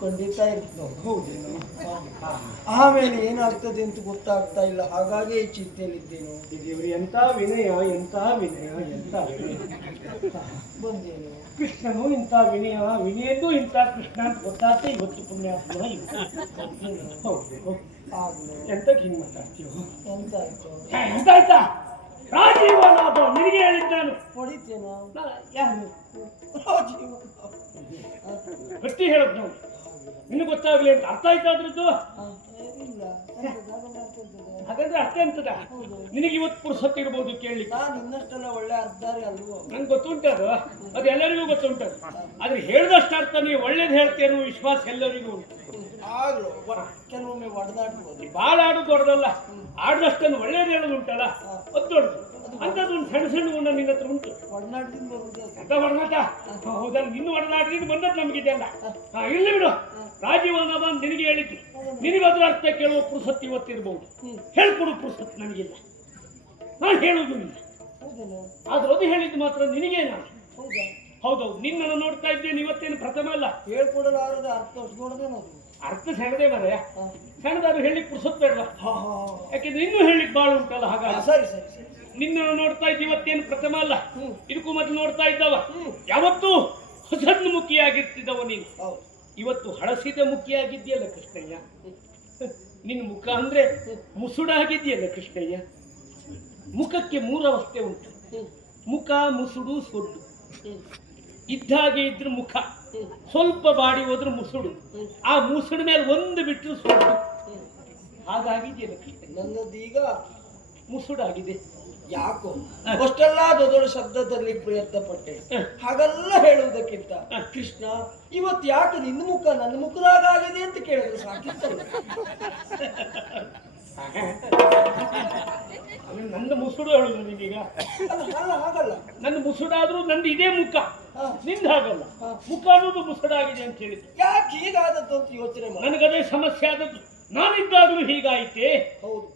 ಖಂಡಿತ ಇರ್ತದೆ. ಹೌದೇನು? ಆಮೇಲೆ ಏನಾಗ್ತದೆ ಅಂತ ಗೊತ್ತಾಗ್ತಾ ಇಲ್ಲ, ಹಾಗಾಗಿ ಈ ಚಿಂತೆಯಲ್ಲಿದ್ದೇನು. ದೇವರು ಎಂತ ವಿನಯ, ಎಂತ ವಿನಯ, ಎಂತ ವಿನಯ. ಬಂದೇನು ಕೃಷ್ಣನು ಇಂಥ ವಿನಯ, ವಿನಯದ್ದು ಇಂಥ ಕೃಷ್ಣ ಅಂತ ಗೊತ್ತಾಗ್ತೇ ಇವತ್ತು ಪುಣ್ಯಾತ್ಮ. ಹೌದು, ಆಗ್ಲು ಎಂತಕ್ಕೆ ಹಿಂಗೆ ಮಾತಾಡ್ತೀವೋ? ಎಂತಾಯ್ತು? ಎಂತ ಆಯ್ತಾ? ರಾಜೀವನಾದ ನಿನಗೆ ಹೇಳಿದ್ದಾನು. ಹೊಡಿತೇನಾ? ಯಾರು ರಾಜೀವ ಗಟ್ಟಿ ಹೇಳದ್ ನಾವು, ನಿನಗೆ ಗೊತ್ತಾಗ್ಲಿ ಅಂತ ಅರ್ಥ ಆಯ್ತಾ ಅದ್ರದ್ದು? ಇಲ್ಲ, ಹಾಗಾದ್ರೆ ಅರ್ಥ ಅಂತದ. ನಿನಗೆ ಇವತ್ತು ಪುರುಸತ್ತು ಇರ್ಬೋದು ಕೇಳಿ. ನಾನು ಇನ್ನಷ್ಟೆಲ್ಲ ಒಳ್ಳೆ ಅರ್ಧಾರಿ ಅಲ್ವೋ? ನಂಗೆ ಗೊತ್ತುಂಟದು, ಅದು ಎಲ್ಲರಿಗೂ ಗೊತ್ತುಂಟದು. ಆದ್ರೆ ಹೇಳಿದಷ್ಟು ಅರ್ಥ ನೀವು ಒಳ್ಳೇದು ಹೇಳ್ತೇನೋ ವಿಶ್ವಾಸ ಎಲ್ಲರಿಗೂ ಉಂಟು. ಆಗ್ಲು ಕೆಲವೊಮ್ಮೆ ಒಡೆದಾಡ್ಬೋದು. ಬಾಳ ಆಡುದು ದೊಡ್ಡದಲ್ಲ, ಆಡಿದಷ್ಟನ್ನು ಒಳ್ಳೇದು ಹೇಳೋದು ಉಂಟಲ್ಲ ಅದು ದೊಡ್ಡದು. ಅಂತದ್ದು ಒಂದು ಸಣ್ಣ ಸಣ್ಣ ಗುಣ ನಿನ್ನ ಹತ್ರ ಉಂಟು. ಒಡನಾಟದಿಂದ ಬರುದು ಎಂತ ಒಡನಾಟ? ಹೌದಲ್ಲ, ನಿನ್ನ ಒಡನಾಟದಿಂದ ಬಂದದ್ದು ನಮಗಿದೆಯಲ್ಲ. ಇಲ್ಲಿ ಬಿಡು. ರಾಜೀವನ ಬಂದು ನಿನಗೆ ಹೇಳಿದ್ದು, ನಿನಗೆ ಅದ್ರ ಅರ್ಥ ಕೇಳುವ ಪುರುಸತ್ತು ಇವತ್ತಿರ್ಬೋದು. ಹೇಳ್ಕೊಡು ಪುರುಸತ್ತು ನನಗಿಲ್ಲ, ನಾನು ಹೇಳುವುದು ಇಲ್ಲ. ಆದ್ರೆ ಅದು ಹೇಳಿದ್ದು ಮಾತ್ರ ನಿನಗೇ ನಾನು. ಹೌದೌದು, ನಿನ್ನನ್ನು ನೋಡ್ತಾ ಇದ್ದೇನೆ. ಇವತ್ತೇನು ಪ್ರಥಮ ಅಲ್ಲ. ಹೇಳ್ಕೊಡಲಾರದ ಅರ್ಥ ನೋಡದೆ ನಾವು ಅರ್ಥ ಸಣ್ಣದೇ ಮರ, ಸಣ್ಣದಾದ್ರು ಹೇಳಿ ಪುರುಸತ್ತು ಬೇಡವಾ? ಯಾಕೆಂದ್ರೆ ಇನ್ನೂ ಹೇಳಿಕ್ ಬಾಳ ಉಂಟಲ್ಲ. ಹಾಗಾಗಿ ಸರಿ ಸರಿ ಸರಿ, ನಿನ್ನನ್ನು ನೋಡ್ತಾ ಇದ್ದ ಇವತ್ತೇನು ಪ್ರಥಮ ಅಲ್ಲ. ಇದಕ್ಕೂ ಮೊದಲು ನೋಡ್ತಾ ಇದ್ದವ. ಯಾವತ್ತೂ ಹೊಸನ್ನು ಮುಖಿಯಾಗಿರ್ತಿದ್ದವ ನೀನು. ಇವತ್ತು ಹಳಸಿದ ಮುಖಿಯಾಗಿದ್ಯಲ್ಲ ಕೃಷ್ಣಯ್ಯ. ನಿನ್ನ ಮುಖ ಅಂದ್ರೆ ಮುಸುಡಾಗಿದ್ಯಲ್ಲ ಕೃಷ್ಣಯ್ಯ. ಮುಖಕ್ಕೆ ಮೂರು ಅವಸ್ಥೆ ಉಂಟು: ಮುಖ, ಮುಸುಡು, ಸೊಡ್ಡು. ಇದ್ದಾಗೆ ಇದ್ರೆ ಮುಖ, ಸ್ವಲ್ಪ ಬಾಡಿ ಹೋದ್ರೆ ಮುಸುಡು, ಆ ಮುಸುಡು ಮೇಲೆ ಒಂದು ಬಿಟ್ಟು ಸೊಡ್ಡು. ಹಾಗಾಗಿದೆಯಲ್ಲ ಕೃಷ್ಣ. ನನ್ನದೀಗ ಮುಸುಡಾಗಿದೆ. ಯಾಕೋ ಅಷ್ಟೆಲ್ಲ ದೊಡ್ಡ ಶಬ್ದದಲ್ಲಿ ಪ್ರಯತ್ನ ಪಟ್ಟೆ, ಹಾಗೆಲ್ಲ ಹೇಳುವುದಕ್ಕಿಂತ ಕೃಷ್ಣ ಇವತ್ತು ಯಾಕೆ ನಿನ್ನ ಮುಖ ನನ್ನ ಮುಖದಾಗಿದೆ ಅಂತ ಕೇಳಿದ್ರೆ ಸಾಕಿತ್ತಲ್ಲ. ನನ್ನ ಮುಸುಡು ಹೇಳುದು ನಿನಗೀಗ? ಅಲ್ಲ ಹಾಗಲ್ಲ, ನನ್ನ ಮುಸುಡಾದ್ರೂ ನಂದು ಇದೇ ಮುಖ, ನಿಂದ ಹಾಗಲ್ಲ. ಮುಖ ಅನ್ನೋದು ಮುಸುಡಾಗಿದೆ ಅಂತ ಹೇಳಿದ್ರು. ಯಾಕೆ ಹೀಗಾದದ್ದು ಅಂತ ಯೋಚನೆ ಮಾಡಿ. ನನಗದೇ ಸಮಸ್ಯೆ ಆದದ್ದು. ನಾನಿದ್ದಾಗಲೂ ಹೀಗಾಯ್ತೆ. ಹೌದು,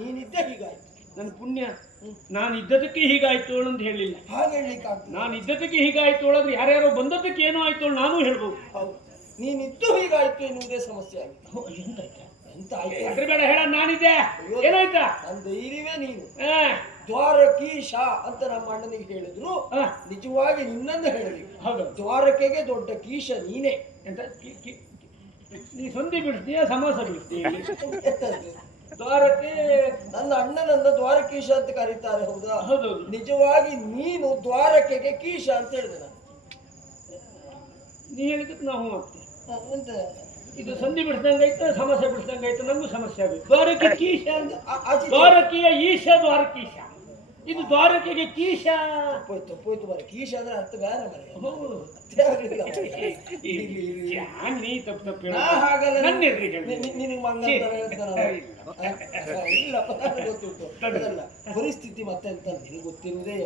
ನೀನಿದ್ದೆ ಹೀಗಾಯ್ತು. ನನ್ನ ಪುಣ್ಯ, ನಾನು ಇದ್ದದಕ್ಕೆ ಹೀಗಾಯ್ತು ಅಂತ ಹೇಳಿಲ್ಲ. ಹಾಗೆ ಹೇಳಲಿಕ್ಕೆ ನಾನು ಇದ್ದದಕ್ಕೆ ಹೀಗಾಯ್ತು ಹೇಳಿದ್ರೆ ಯಾರ್ಯಾರೋ ಬಂದದಕ್ಕೆ ಏನೋ ಆಯ್ತು ನಾನು ಹೇಳ್ಬೋದು. ಹೌದು, ನೀನಿದ್ದು ಹೀಗಾಯ್ತು ಎನ್ನುವುದೇ ಸಮಸ್ಯೆ ಆಗಿದೆ. ಎಂತ ಆಯ್ತು ಅದ್ರ ಬೇಡ ಹೇಳ. ನಾನಿದ್ದೆ ಏನಾಯ್ತಾ? ನನ್ನ ಧೈರ್ಯವೇ ನೀನು. ದ್ವಾರಕೀಶ ಅಂತ ನಮ್ಮ ಅಣ್ಣನಿಗೆ ಹೇಳಿದ್ರು, ನಿಜವಾಗಿ ನಿನ್ನನ್ನು ಹೇಳಲಿ. ದ್ವಾರಕೆಗೆ ದೊಡ್ಡ ಕೀಶ ನೀನೇ. ಎಂತ ನೀ ಸಂಧಿ ಬಿಡ್ತೀಯ, ಸಮಾಸ ಬಿಡ್ತೀಯ? ದ್ವಾರಕೆ ನನ್ನ ಅಣ್ಣನನ್ನ ದ್ವಾರಕೀಶ ಅಂತ ಕರೀತಾರೆ. ಹೌದಾ? ಹೌದು. ನಿಜವಾಗಿ ನೀನು ದ್ವಾರಕೆಗೆ ಕೀಶ ಅಂತ ಹೇಳಿದೆ. ನಾನು ನೀ ಹೇಳಿದಕ್ಕೆ ನಾವು ಹೋಗ್ತೀವಿ. ಎಂತ ಇದು ಸಂಧಿ ಬಿಡಿಸ್ದಂಗಾಯ್ತು, ಸಮಸ್ಯೆ ಬಿಡಿಸ್ದಂಗಾಯ್ತು. ನಮಗೂ ಸಮಸ್ಯೆ ಆಗುತ್ತೆ. ದ್ವಾರಕೆ ಕೀಶ ಅಂತ, ದ್ವಾರಕೆಯ ಈಶ ದ್ವಾರಕೀಶ. ಇದು ದ್ವಾರಕೆಗೆ ಕೀಶ. ತಪ್ಪೋಯ್ತು ಬರ. ಕೀಶ ಅಂದ್ರೆ ಅರ್ಥ ಬೇರೆ ಮರ. ನೀ ತಪ್ಪು ನಿನಗೆ ಮಂಗ ಇಲ್ಲ ಗೊತ್ತುಂಟು. ಅದಲ್ಲ ಪರಿಸ್ಥಿತಿ ಮತ್ತೆ ಅಂತ ನಿನಗೆ ಗೊತ್ತಿರುವುದೇ.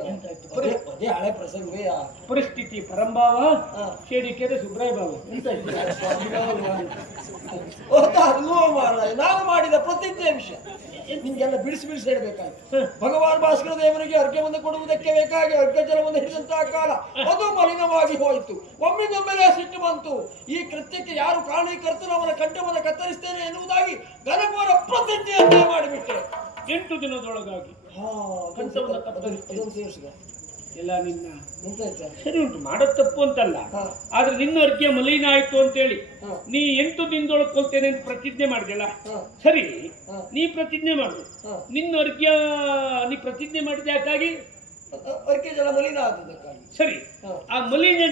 ಅದೇ ಹಳೆ ಪ್ರಸಂಗವೇ. ಪರಿಸ್ಥಿತಿ ಪರಂಭಾವ ಕೇಳಿಕೆರೆ ಸುಬ್ರಾಯ ಬಾಬು ಅಲ್ಲೋ ಮಾರಾಯ. ನಾನು ಮಾಡಿದ ಪ್ರತಿಜ್ಞೆ ವಿಷಯ ನಿಮ್ಗೆಲ್ಲ ಬಿಡಿಸಿ ಹೇಳಬೇಕಾಯ್ತು. ಭಗವಾನ್ ಭಾಸ್ಕರ ದೇವರಿಗೆ ಅರ್ಘ್ಯವನ್ನು ಕೊಡುವುದಕ್ಕೆ ಬೇಕಾಗಿ ಅರ್ಘ್ಯ ಜಲವನ್ನು ಹಿಡಿದಂತಹ ಕಾಲ ಅದು ಮಲಿನವಾಗಿ ಹೋಯಿತು. ಒಮ್ಮೆಗೊಮ್ಮೆಲೆ ಸಿಟ್ಟು ಬಂತು. ಈ ಕೃತ್ಯಕ್ಕೆ ಯಾರು ಕಾರಣೀಕರ್ತರು ಅವರ ಕಂಠವನ್ನು ಕತ್ತರಿಸ್ತೇನೆ ಎನ್ನುವುದಾಗಿ ಘನಘೋರ ಪ್ರತಿಜ್ಞೆಯನ್ನೇ ಮಾಡಿಬಿಟ್ಟೆ. 8 ದಿನದೊಳಗಾಗಿ ಕಂಠವನ್ನು ಸೇರಿಸಿದ ಎಲ್ಲ ನಿನ್ನ ಎಂತಾಯ್ತಾ? ಸರಿ ಉಂಟು, ಮಾಡೋದು ತಪ್ಪು ಅಂತಲ್ಲ. ಆದ್ರೆ ನಿನ್ನ ಅರ್ಘ್ಯ ಮಲಿನ ಆಯ್ತು ಅಂತೇಳಿ ನೀ 8 ದಿನದೊಳಗೆ ಕೊಲ್ತೇನೆ ಅಂತ ಪ್ರತಿಜ್ಞೆ ಮಾಡಿದೆಲ್ಲ. ಸರಿ, ನೀ ಪ್ರತಿಜ್ಞೆ ಮಾಡು. ನಿನ್ನ ಅರ್ಘ್ಯ ನೀ ಪ್ರತಿಜ್ಞೆ ಮಾಡಿದ ಯಾಕಾಗಿ? ಅರ್ಘ್ಯ ಜಲ ಮಲಿನ ಆದದಕ್ಕಾಗಿ. ಸರಿ, ಆ ಮಲಿನ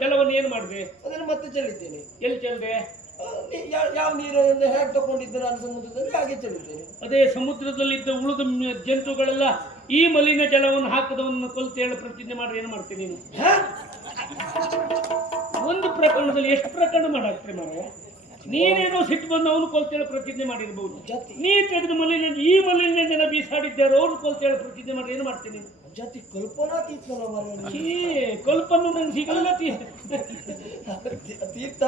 ಜಲವನ್ನು ಏನು ಮಾಡಿದೆ? ಅದನ್ನು ಮತ್ತೆ ಚೆಲ್ಲಿದ್ದೇನೆ. ಎಲ್ಲಿ ಚೆಲ್ಲಿದೆ? ಯಾವ ನೀರನ್ನು ಹೇಗೆ ತಗೊಂಡಿದ್ದೆ ನಾನು ಸಮುದ್ರದಲ್ಲಿ ಹಾಗೆ ಚೆಲ್ಲಿದ್ದೇನೆ. ಅದೇ ಸಮುದ್ರದಲ್ಲಿದ್ದ ಉಳಿದ ಜಂತುಗಳೆಲ್ಲ ಈ ಮಲಿನ ಜಲವನ್ನು ಹಾಕದವನ್ನು ಕೊಲ್ತೇಳಿ ಪ್ರತಿಜ್ಞೆ ಮಾಡ್ರೆ ಏನು ಮಾಡ್ತೀನಿ ನೀನು? ಒಂದು ಪ್ರಕರಣದಲ್ಲಿ ಎಷ್ಟು ಪ್ರಕರಣ ಮಾಡಾಕ್ತೇನೆ ಮಾರಾಯ. ನೀನೇನೋ ಸಿಟ್ಟು ಬಂದು ಅವನು ಕೊಲ್ತೇಳಿ ಪ್ರತಿಜ್ಞೆ ಮಾಡಿರ್ಬಹುದು. ನೀ ತೆಗೆದು ಈ ಮಲಿನ ಜನ ಬೀಸಾಡಿದ್ದಾರೆ, ಅವ್ರು ಕೊಲ್ತೇಳಿ ಪ್ರತಿಜ್ಞೆ ಮಾಡ್ರೆ ಏನು ಮಾಡ್ತೀನಿ? ಜಾತಿ ಕಲ್ಪನಾ ತೀರ್ಥಲ್ಲ ಕಲ್ಪನು ನಂಗೆ ಸಿಗಲ್ಲ. ತೀರ್ಥ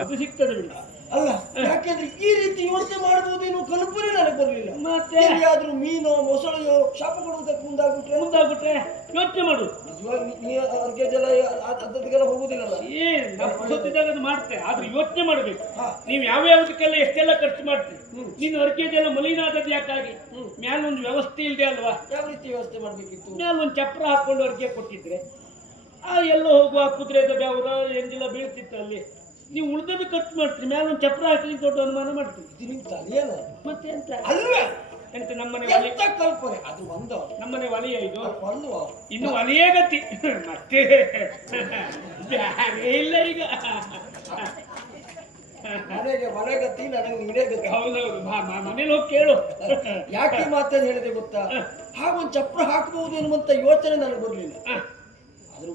ಅದು ಸಿಗ್ತದೆ ಬಿಡಿ. ಅಲ್ಲ, ಯಾಕೆಂದ್ರೆ ಈ ರೀತಿ ಯೋಚನೆ ಮಾಡಬಹುದು ಏನು ಕಲ್ಪನೆ ನನಗೆ ಬರಲಿಲ್ಲ. ಮತ್ತೆ ಯಾವ್ದಾದ್ರು ಮೀನೋ ಮೊಸಳೆಯೋ ಶಾಪ ಕೊಡುವುದಕ್ಕೆ ಮುಂದಾಗ್ಬಿಟ್ರೆ ಯೋಚನೆ ಮಾಡು. ನಿಜವಾಗಿ ನೀ ಅರ್ಗೆಜೆಲ್ಲ ಅದಕ್ಕೆಲ್ಲ ಹೋಗುದಿಲ್ಲಲ್ಲ. ನಾವು ಪುರುಸೊತ್ತಿದ್ದಾಗ ಅದು ಮಾಡ್ತೆ, ಆದ್ರೆ ಯೋಚನೆ ಮಾಡ್ಬೇಕು. ಹಾ. ನೀವು ಯಾವ್ಯಾವ್ದಕ್ಕೆಲ್ಲ ಎಷ್ಟೆಲ್ಲ ಖರ್ಚು ಮಾಡ್ತೀರಿ. ನೀನು ಅರ್ಕೆಜೆಲ್ಲ ಮಲಿನಾದದ್ದು ಯಾಕಾಗಿ ಮ್ಯಾಲೊಂದು ವ್ಯವಸ್ಥೆ ಇಲ್ಲದೆ ಅಲ್ವಾ? ಯಾವ ರೀತಿ ವ್ಯವಸ್ಥೆ ಮಾಡ್ಬೇಕಿತ್ತು? ಮ್ಯಾಲೊಂದು ಚಪ್ರ ಹಾಕೊಂಡು ಅರ್ಕೆ ಕೊಟ್ಟಿದ್ರೆ ಆ ಎಲ್ಲೋ ಹೋಗುವ ಕುದುರೆದ ಬೆವರ ಎಂಜೆಲ್ಲ ಬೀಳ್ತಿತ್ತು ಅಲ್ಲಿ. ನೀವು ಉಳಿದದ್ದು ಖರ್ಚು ಮಾಡ್ತೀರಿ, ಮ್ಯಾಲೊಂದು ಚಪ್ರ ಹಾಕಲಿ ದೊಡ್ಡ ಅನುಮಾನ ಮಾಡ್ತೀರಿ. ಇದು ನಿಮ್ ತಲೆಯಲ್ಲ ಮತ್ತೆ ಎಂತ ಅಲ್ವೇ? ಎಂತ ನಮ್ಮನೆ ಒಲಿ, ಎಂತ ಕಲ್ಪನೆ ಅದು ಒಂದು ನಮ್ಮನೆ ಒಲಿಯ ಇದು ಅಲ್ವಾ? ಇನ್ನು ಒಲಿಯೇ ಗತಿ ಮತ್ತೆ ಬ್ಯಾರೆ ಇಲ್ಲ ಈಗ. ಮನೆ ಗತಿ ನನಗೆ ನೀನೇ ಗತಿ. ಹೌದೌದು, ಮನೇಲಿ ಹೋಗಿ ಕೇಳು. ಯಾಕೆ ಮಾತೇನು ಹೇಳಿದೆ ಗೊತ್ತಾ? ಹಾಗೊಂದು ಚಪ್ರ ಹಾಕಬಹುದು ಎನ್ನುವಂತ ಯೋಚನೆ ನನಗೆ ಬರ್ಲಿಲ್ಲ. ಅದ್ರ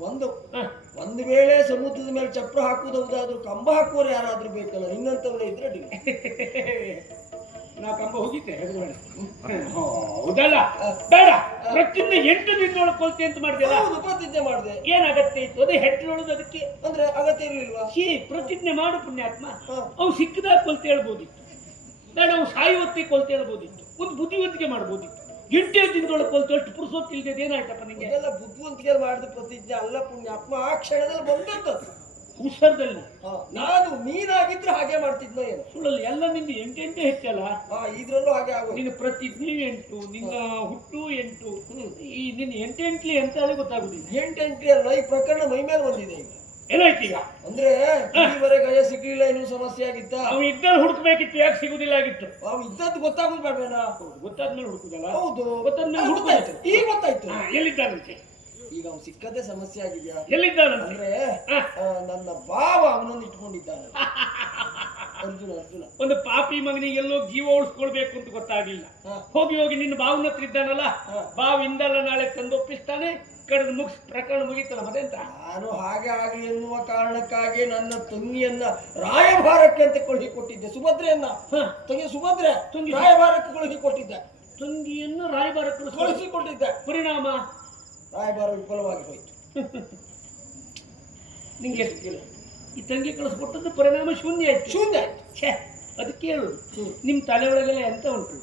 ಒಂದು ವೇಳೆ ಸಮುದ್ರದ ಮೇಲೆ ಚಪ್ರ ಹಾಕುವುದಾದ್ರೂ ಕಂಬ ಹಾಕುವವರು ಯಾರಾದ್ರೂ ಬೇಕಲ್ಲ, ಇನ್ನಂತವರೇ ಇದ್ರೆ ಅಡ್ಡಿಲ್ಲ. ನಾ ಕಂಬ ಹೋಗಿದ್ದೆ ಹೌದಲ್ಲ, ಬೇಡ. ಪ್ರತಿಜ್ಞೆ 8 ದಿನದೊಳಗೆ ಕೊಲ್ತೆ ಅಂತ ಮಾಡಿದೆಲ್ಲ. ಹೌದು, ಪ್ರತಿಜ್ಞೆ ಮಾಡಿದೆ. ಏನ್ ಅಗತ್ಯ ಇತ್ತು? ಅದೇ ಹೆಟ್ಟನೊಳದು ಅದಕ್ಕೆ ಅಂದ್ರೆ ಅಗತ್ಯ ಇರ್ಲಿಲ್ವಾ? ಪ್ರತಿಜ್ಞೆ ಮಾಡು ಪುಣ್ಯಾತ್ಮ. ಅವು ಸಿಕ್ಕದಾಗ ಕೊಲ್ತೆ ಹೇಳ್ಬೋದಿತ್ತು, ಬೇಡ ಅವು ಸಾಯುವತ್ತಿ ಕೊಲ್ತೆ ಹೇಳ್ಬೋದಿತ್ತು, ಒಂದು ಬುದ್ಧಿವಂತಿಕೆ ಮಾಡ್ಬೋದಿತ್ತು. 8 ದಿನದೊಳಗೆ ಕೊಲ್ತೆ ಅಷ್ಟು ಪುರುಸೊತ್ತು ಇಲ್ದೇದು ಏನಾಯ್ತಪ್ಪ ನಿಂಗೆ? ಇದೆಲ್ಲ ಬುದ್ಧಿವಂತಿಕೆ ಮಾಡಿದ ಪ್ರತಿಜ್ಞೆ ಅಲ್ಲ ಪುಣ್ಯಾತ್ಮ, ಆ ಕ್ಷಣದಲ್ಲಿ ಬಂದದ್ದು. ಉಸರದಲ್ಲಿ ನಾನು ನೀನಾಗಿದ್ರೆ ಹಾಗೆ ಮಾಡ್ತಿದ್ನೋ ಏನು? ಸುಳ್ಳಲ್ಲಿ ಎಲ್ಲ ನಿಂದು 8 ಹೆಚ್ಚಲ್ಲ. ಇದ್ರಲ್ಲೂ ಹಾಗೆ ಆಗೋದು. ನಿನ್ನ ಪ್ರತಿಜ್ಞೆ 8, ನಿನ್ನ ಹುಟ್ಟು 8, ಈ ನಿನ್ನ 8 ಎಂತ ಹೇಳಿ ಗೊತ್ತಾಗುದಿಲ್ಲ. 8 ಅಲ್ಲ, ಈ ಪ್ರಕರಣ ಮೈ ಮೇಲೆ ಬಂದಿದೆ ಈಗ. ಏನಾಯ್ತು ಈಗ? ಅಂದ್ರೆ ಈವರೆಗೆ ಅಯ್ಯ ಸಿಗ್ಲಿಲ್ಲ, ಇನ್ನೂ ಸಮಸ್ಯೆ ಆಗಿತ್ತ. ಅವ್ ಇದ್ದಲ್ಲಿ ಹುಡುಕ್ಬೇಕಿತ್ತು, ಯಾಕೆ ಸಿಗುದಿಲ್ಲ ಆಗಿತ್ತು? ಅವ್ ಇದ್ದದ್ದು ಗೊತ್ತಾಗುದು ಬೇಡ. ಗೊತ್ತಾದ್ಮೇಲೆ ಹುಡುಕುದಲ್ಲ? ಹೌದು, ಗೊತ್ತಾದ್ಮೇಲೆ ಗೊತ್ತಾಯ್ತು, ಈಗ ಗೊತ್ತಾಯ್ತು. ಎಲ್ಲಿದ್ದಾನಂತೆ ಈಗ ಅವ್ನು ಸಿಕ್ಕದೇ ಸಮಸ್ಯೆ ಆಗಿದ್ಯಾ? ಎಲ್ಲಿದ್ದಾನಂತೆ? ಅಂದ್ರೆ ನನ್ನ ಭಾವ ಅವನನ್ನು ಇಟ್ಕೊಂಡಿದ್ದಾನೆ. ಅರ್ಜುನ. ಒಂದು ಪಾಪಿ ಮಗನಿಗೆ ಎಲ್ಲೋ ಜೀವ ಉಳಿಸ್ಕೊಳ್ಬೇಕು ಅಂತ ಗೊತ್ತಾಗ್ಲಿಲ್ಲ. ಹೋಗಿ ನಿನ್ನ ಬಾವನ ಹತ್ರ ಇದ್ದಾನಲ್ಲ, ಬಾವಿಂದಲ್ಲ ನಾಳೆ ತಂದೊಪ್ಪಿಸ್ತಾನೆ, ಕಳೆದು ಮುಗಿಸ್ ಪ್ರಕರಣ ಮುಗಿತಲ್ಲ. ಮತ್ತೆಂತ? ನಾನು ಹಾಗೆ ಆಗಲಿ ಎನ್ನುವ ಕಾರಣಕ್ಕಾಗಿ ನನ್ನ ತಂಗಿಯನ್ನ ರಾಯಭಾರಕ್ಕೆ ಅಂತ ಕಳುಹಿ ಕೊಟ್ಟಿದ್ದೆ. ಸುಭದ್ರೆಯನ್ನ, ತಂಗಿ ಸುಭದ್ರೆ ರಾಯಭಾರಕ್ಕೆ ಕಳುಹಿ ಕೊಟ್ಟಿದ್ದೆ. ತಂಗಿಯನ್ನು ರಾಯಭಾರಕ್ಕೆ ಕಳುಹಿಸಿಕೊಟ್ಟಿದ್ದೆ. ಪರಿಣಾಮ ರಾಯಭಾರ ವಿಫಲವಾಗಿ ಹೋಯ್ತು. ನಿಂಗೆ ಎಷ್ಟು ಕೇಳು, ಈ ತಂಗಿ ಕಳಿಸ್ಕೊಟ್ಟದ್ದು ಪರಿಣಾಮ ಶೂನ್ಯ ಆಯ್ತು. ಅದಕ್ಕೆ ಹೇಳು, ನಿಮ್ ತಲೆ ಒಳಗೆಲ್ಲ ಎಂತ ಉಂಟು?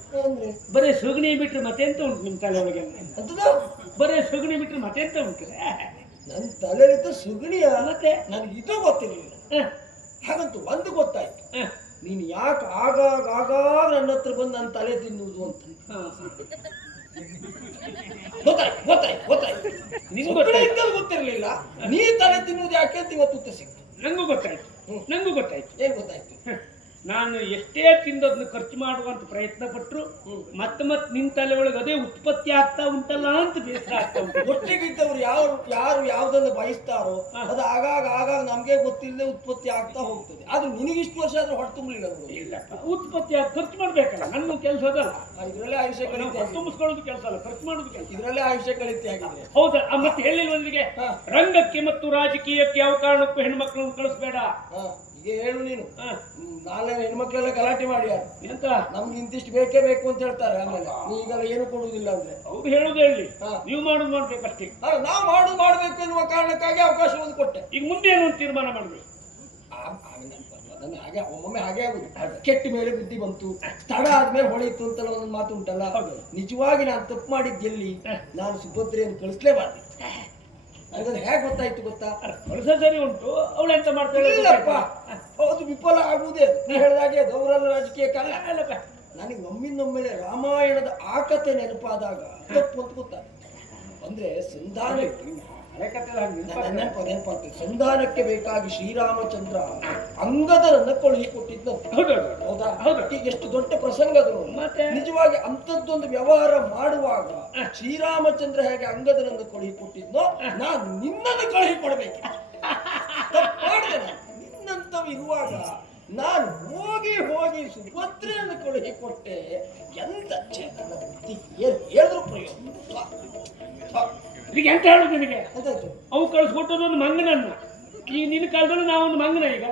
ಬರೇ ಸಗಣಿ ಬಿಟ್ರೆ ಮತ್ತೆ ಎಂತ ಉಂಟು ನಿಮ್ ತಲೆ ಒಳಗೆಲ್ಲ? ಬರೇ ಸಗಣಿ ಬಿಟ್ರೆ ಮತ್ತೆ ಎಂತ ಉಂಟು? ನನ್ನ ತಲೆಯಲ್ಲಿದ್ದ ಸುಗಣಿಯ ಮತ್ತೆ ನನಗೆ ಇದು ಗೊತ್ತಿರಲಿಲ್ಲ. ಹಾಗಂತೂ ಒಂದು ಗೊತ್ತಾಯ್ತು, ನೀನು ಯಾಕೆ ಆಗಾಗ ನನ್ನ ಹತ್ರ ಬಂದು ನನ್ನ ತಲೆ ತಿನ್ನುವುದು ಅಂತ. ಗೊತ್ತಾಯ್ತು. ಗೊತ್ತಿರಲಿಲ್ಲ, ನೀ ತಲೆ ತಿನ್ನುವುದು ಯಾಕೆ ಅಂತ ಇವತ್ತು ಉತ್ತರ ಸಿಕ್ತು. ನಂಗೂ ಗೊತ್ತಾಯ್ತು. ಏನ್ ಗೊತ್ತಾಯ್ತು? ನಾನು ಎಷ್ಟೇ ತಿಂದದ್ನ ಖರ್ಚು ಮಾಡುವಂತ ಪ್ರಯತ್ನ ಪಟ್ರು ಮತ್ತೆ ನಿನ್ ತಲೆ ಒಳಗೆ ಅದೇ ಉತ್ಪತ್ತಿ ಆಗ್ತಾ ಉಂಟಲ್ಲ ಅಂತ ಬೇಸರ ಆಗ್ತಾ ಉಂಟು. ಒಟ್ಟಿಗಿದ್ದವ್ರು ಯಾರು ಯಾವ್ದನ್ನ ಬಯಸ್ತಾರೋ ಅದು ಆಗಾಗ ನಮ್ಗೆ ಗೊತ್ತಿಲ್ಲದೆ ಉತ್ಪತ್ತಿ ಆಗ್ತಾ ಹೋಗ್ತದೆ. ಅದು ನಿನಗಿಷ್ಟು ವರ್ಷ ಆದ್ರೂ ಹೊಟ್ಟೆ ತುಂಬಲಿಲ್ಲ. ಇಲ್ಲಪ್ಪ, ಉತ್ಪತ್ತಿ ಖರ್ಚು ಮಾಡ್ಬೇಕಲ್ಲ, ನನ್ನ ಕೆಲಸ ಅದಲ್ಲ. ಇದ್ರಲ್ಲೇ ಆಯುಷ್ಯ ಕಳಿತೆ, ತುಂಬಿಸ್ಕೊಳ್ಳೋದು ಕೆಲಸ ಅಲ್ಲ, ಖರ್ಚು ಮಾಡೋದು ಕೆಲಸ. ಇದ್ರಲ್ಲೇ ಆಯುಷ್ಯ ಕಳಿತೆ ಆಗಿದೆ. ಹೌದಾ? ಮತ್ತೆ ಹೇಳಿಲ್ವೊಂದಿಗೆ ರಂಗಕ್ಕೆ ಮತ್ತು ರಾಜಕೀಯಕ್ಕೆ ಯಾವ ಕಾರಣಕ್ಕೂ ಹೆಣ್ಮಕ್ಳನ್ನು ಕಳಿಸ್ಬೇಡ. ಈಗ ಹೇಳು ನೀನು. ನಾಳೆ ಹೆಣ್ಮಕ್ಳೆಲ್ಲ ಗಲಾಟೆ ಮಾಡ್ಯಾರ ಎಂತ, ನಮ್ಗೆ ಇಂತಿಷ್ಟು ಬೇಕೇ ಬೇಕು ಅಂತ ಹೇಳ್ತಾರೆ. ಆಮೇಲೆ ನೀಗಲ್ಲ ಏನು ಕೊಡುವುದಿಲ್ಲ ಅಂದ್ರೆ ಅವ್ರು ಹೇಳುದು ಹೇಳಿ, ನೀವು ಮಾಡೋದು ಮಾಡ್ಬೇಕಷ್ಟೇ. ನಾವು ಮಾಡ್ಬೇಕು ಎನ್ನುವ ಕಾರಣಕ್ಕಾಗಿ ಅವಕಾಶವನ್ನು ಕೊಟ್ಟೆ. ಈಗ ಮುಂದೆ ಏನು ತೀರ್ಮಾನ ಮಾಡ್ಬೇಕು? ಹಾಗೆ ಒಮ್ಮೊಮ್ಮೆ ಹಾಗೆ ಆಗುದು. ಕೆಟ್ಟ ಮೇಲೆ ಬುದ್ಧಿ ಬಂತು, ತಡ ಆದ್ಮೇಲೆ ಹೊಳೆಯಿತು ಅಂತಲ್ಲ ಒಂದು ಮಾತು ಉಂಟಲ್ಲ. ನಿಜವಾಗಿ ನಾನು ತಪ್ಪು ಮಾಡಿದ್ದೆಲ್ಲಿ, ನಾನು ಸುಭದ್ರೆಯನ್ನು ಕಳಿಸ್ಲೇಬಾರ್ದು. ನನಗದು ಹೇಗೆ ಗೊತ್ತಾಯ್ತು ಗೊತ್ತಾ? ಕಳಿಸ ಸರಿ ಉಂಟು, ಅವಳು ಎಂತ ಮಾಡ್ತಾಳೆ? ಅದು ವಿಫಲ ಆಗುವುದೇ ಹೇಳಿದಾಗೆ ಅದು ಅವರಲ್ಲ ರಾಜಕೀಯಕ್ಕಲ್ಲ. ನನಗೆ ಒಮ್ಮಿನೊಮ್ಮೆಲೆ ರಾಮಾಯಣದ ಆ ಕಥೆ ನೆನಪಾದಾಗ ತಪ್ಪು ಅಂತ ಗೊತ್ತಾಗ್ತದೆ. ಅಂದ್ರೆ ನೆನಪಾಗ್ತದೆ. ಸಂಧಾನಕ್ಕೆ ಬೇಕಾಗಿ ಶ್ರೀರಾಮಚಂದ್ರ ಅಂಗದರನ್ನ ಕಳುಹಿ ಕೊಟ್ಟಿದ್ದ. ಹೌದಾ? ಈಗ ಎಷ್ಟು ದೊಡ್ಡ ಪ್ರಸಂಗ ಅದು. ನಿಜವಾಗಿ ಅಂತದ್ದೊಂದು ವ್ಯವಹಾರ ಮಾಡುವಾಗ ಶ್ರೀರಾಮಚಂದ್ರ ಹೇಗೆ ಅಂಗದರನ್ನು ಕಳುಹಿ ಕೊಟ್ಟಿದ್ನೋ, ನಾನು ನಿನ್ನನ್ನು ಕಳುಹಿ ಕೊಡಬೇಕು. ನಿನ್ನಂತವ್ ಇರುವಾಗ ನಾನು ಹೋಗಿ ಸುಭದ್ರೆಯನ್ನು ಕಳುಹಿ ಕೊಟ್ಟೆ. ಎಂತ ಚೇತನ ಬುದ್ಧಿ, ಹೇಳಿದ್ರು ಪ್ರಯೋಜನ. ಈಗ ಎಂತ ಹೇಳುದು ನಿನಗೆ? ಅವು ಕಳಿಸ್ಕೊಟ್ಟದ್ದು ಒಂದು ಮಂಗನನ್ನ. ಈಗ ನಿನ್ನ ಕಾಲದಲ್ಲಿ ನಾವೊಂದು ಮಂಗನ. ಈಗ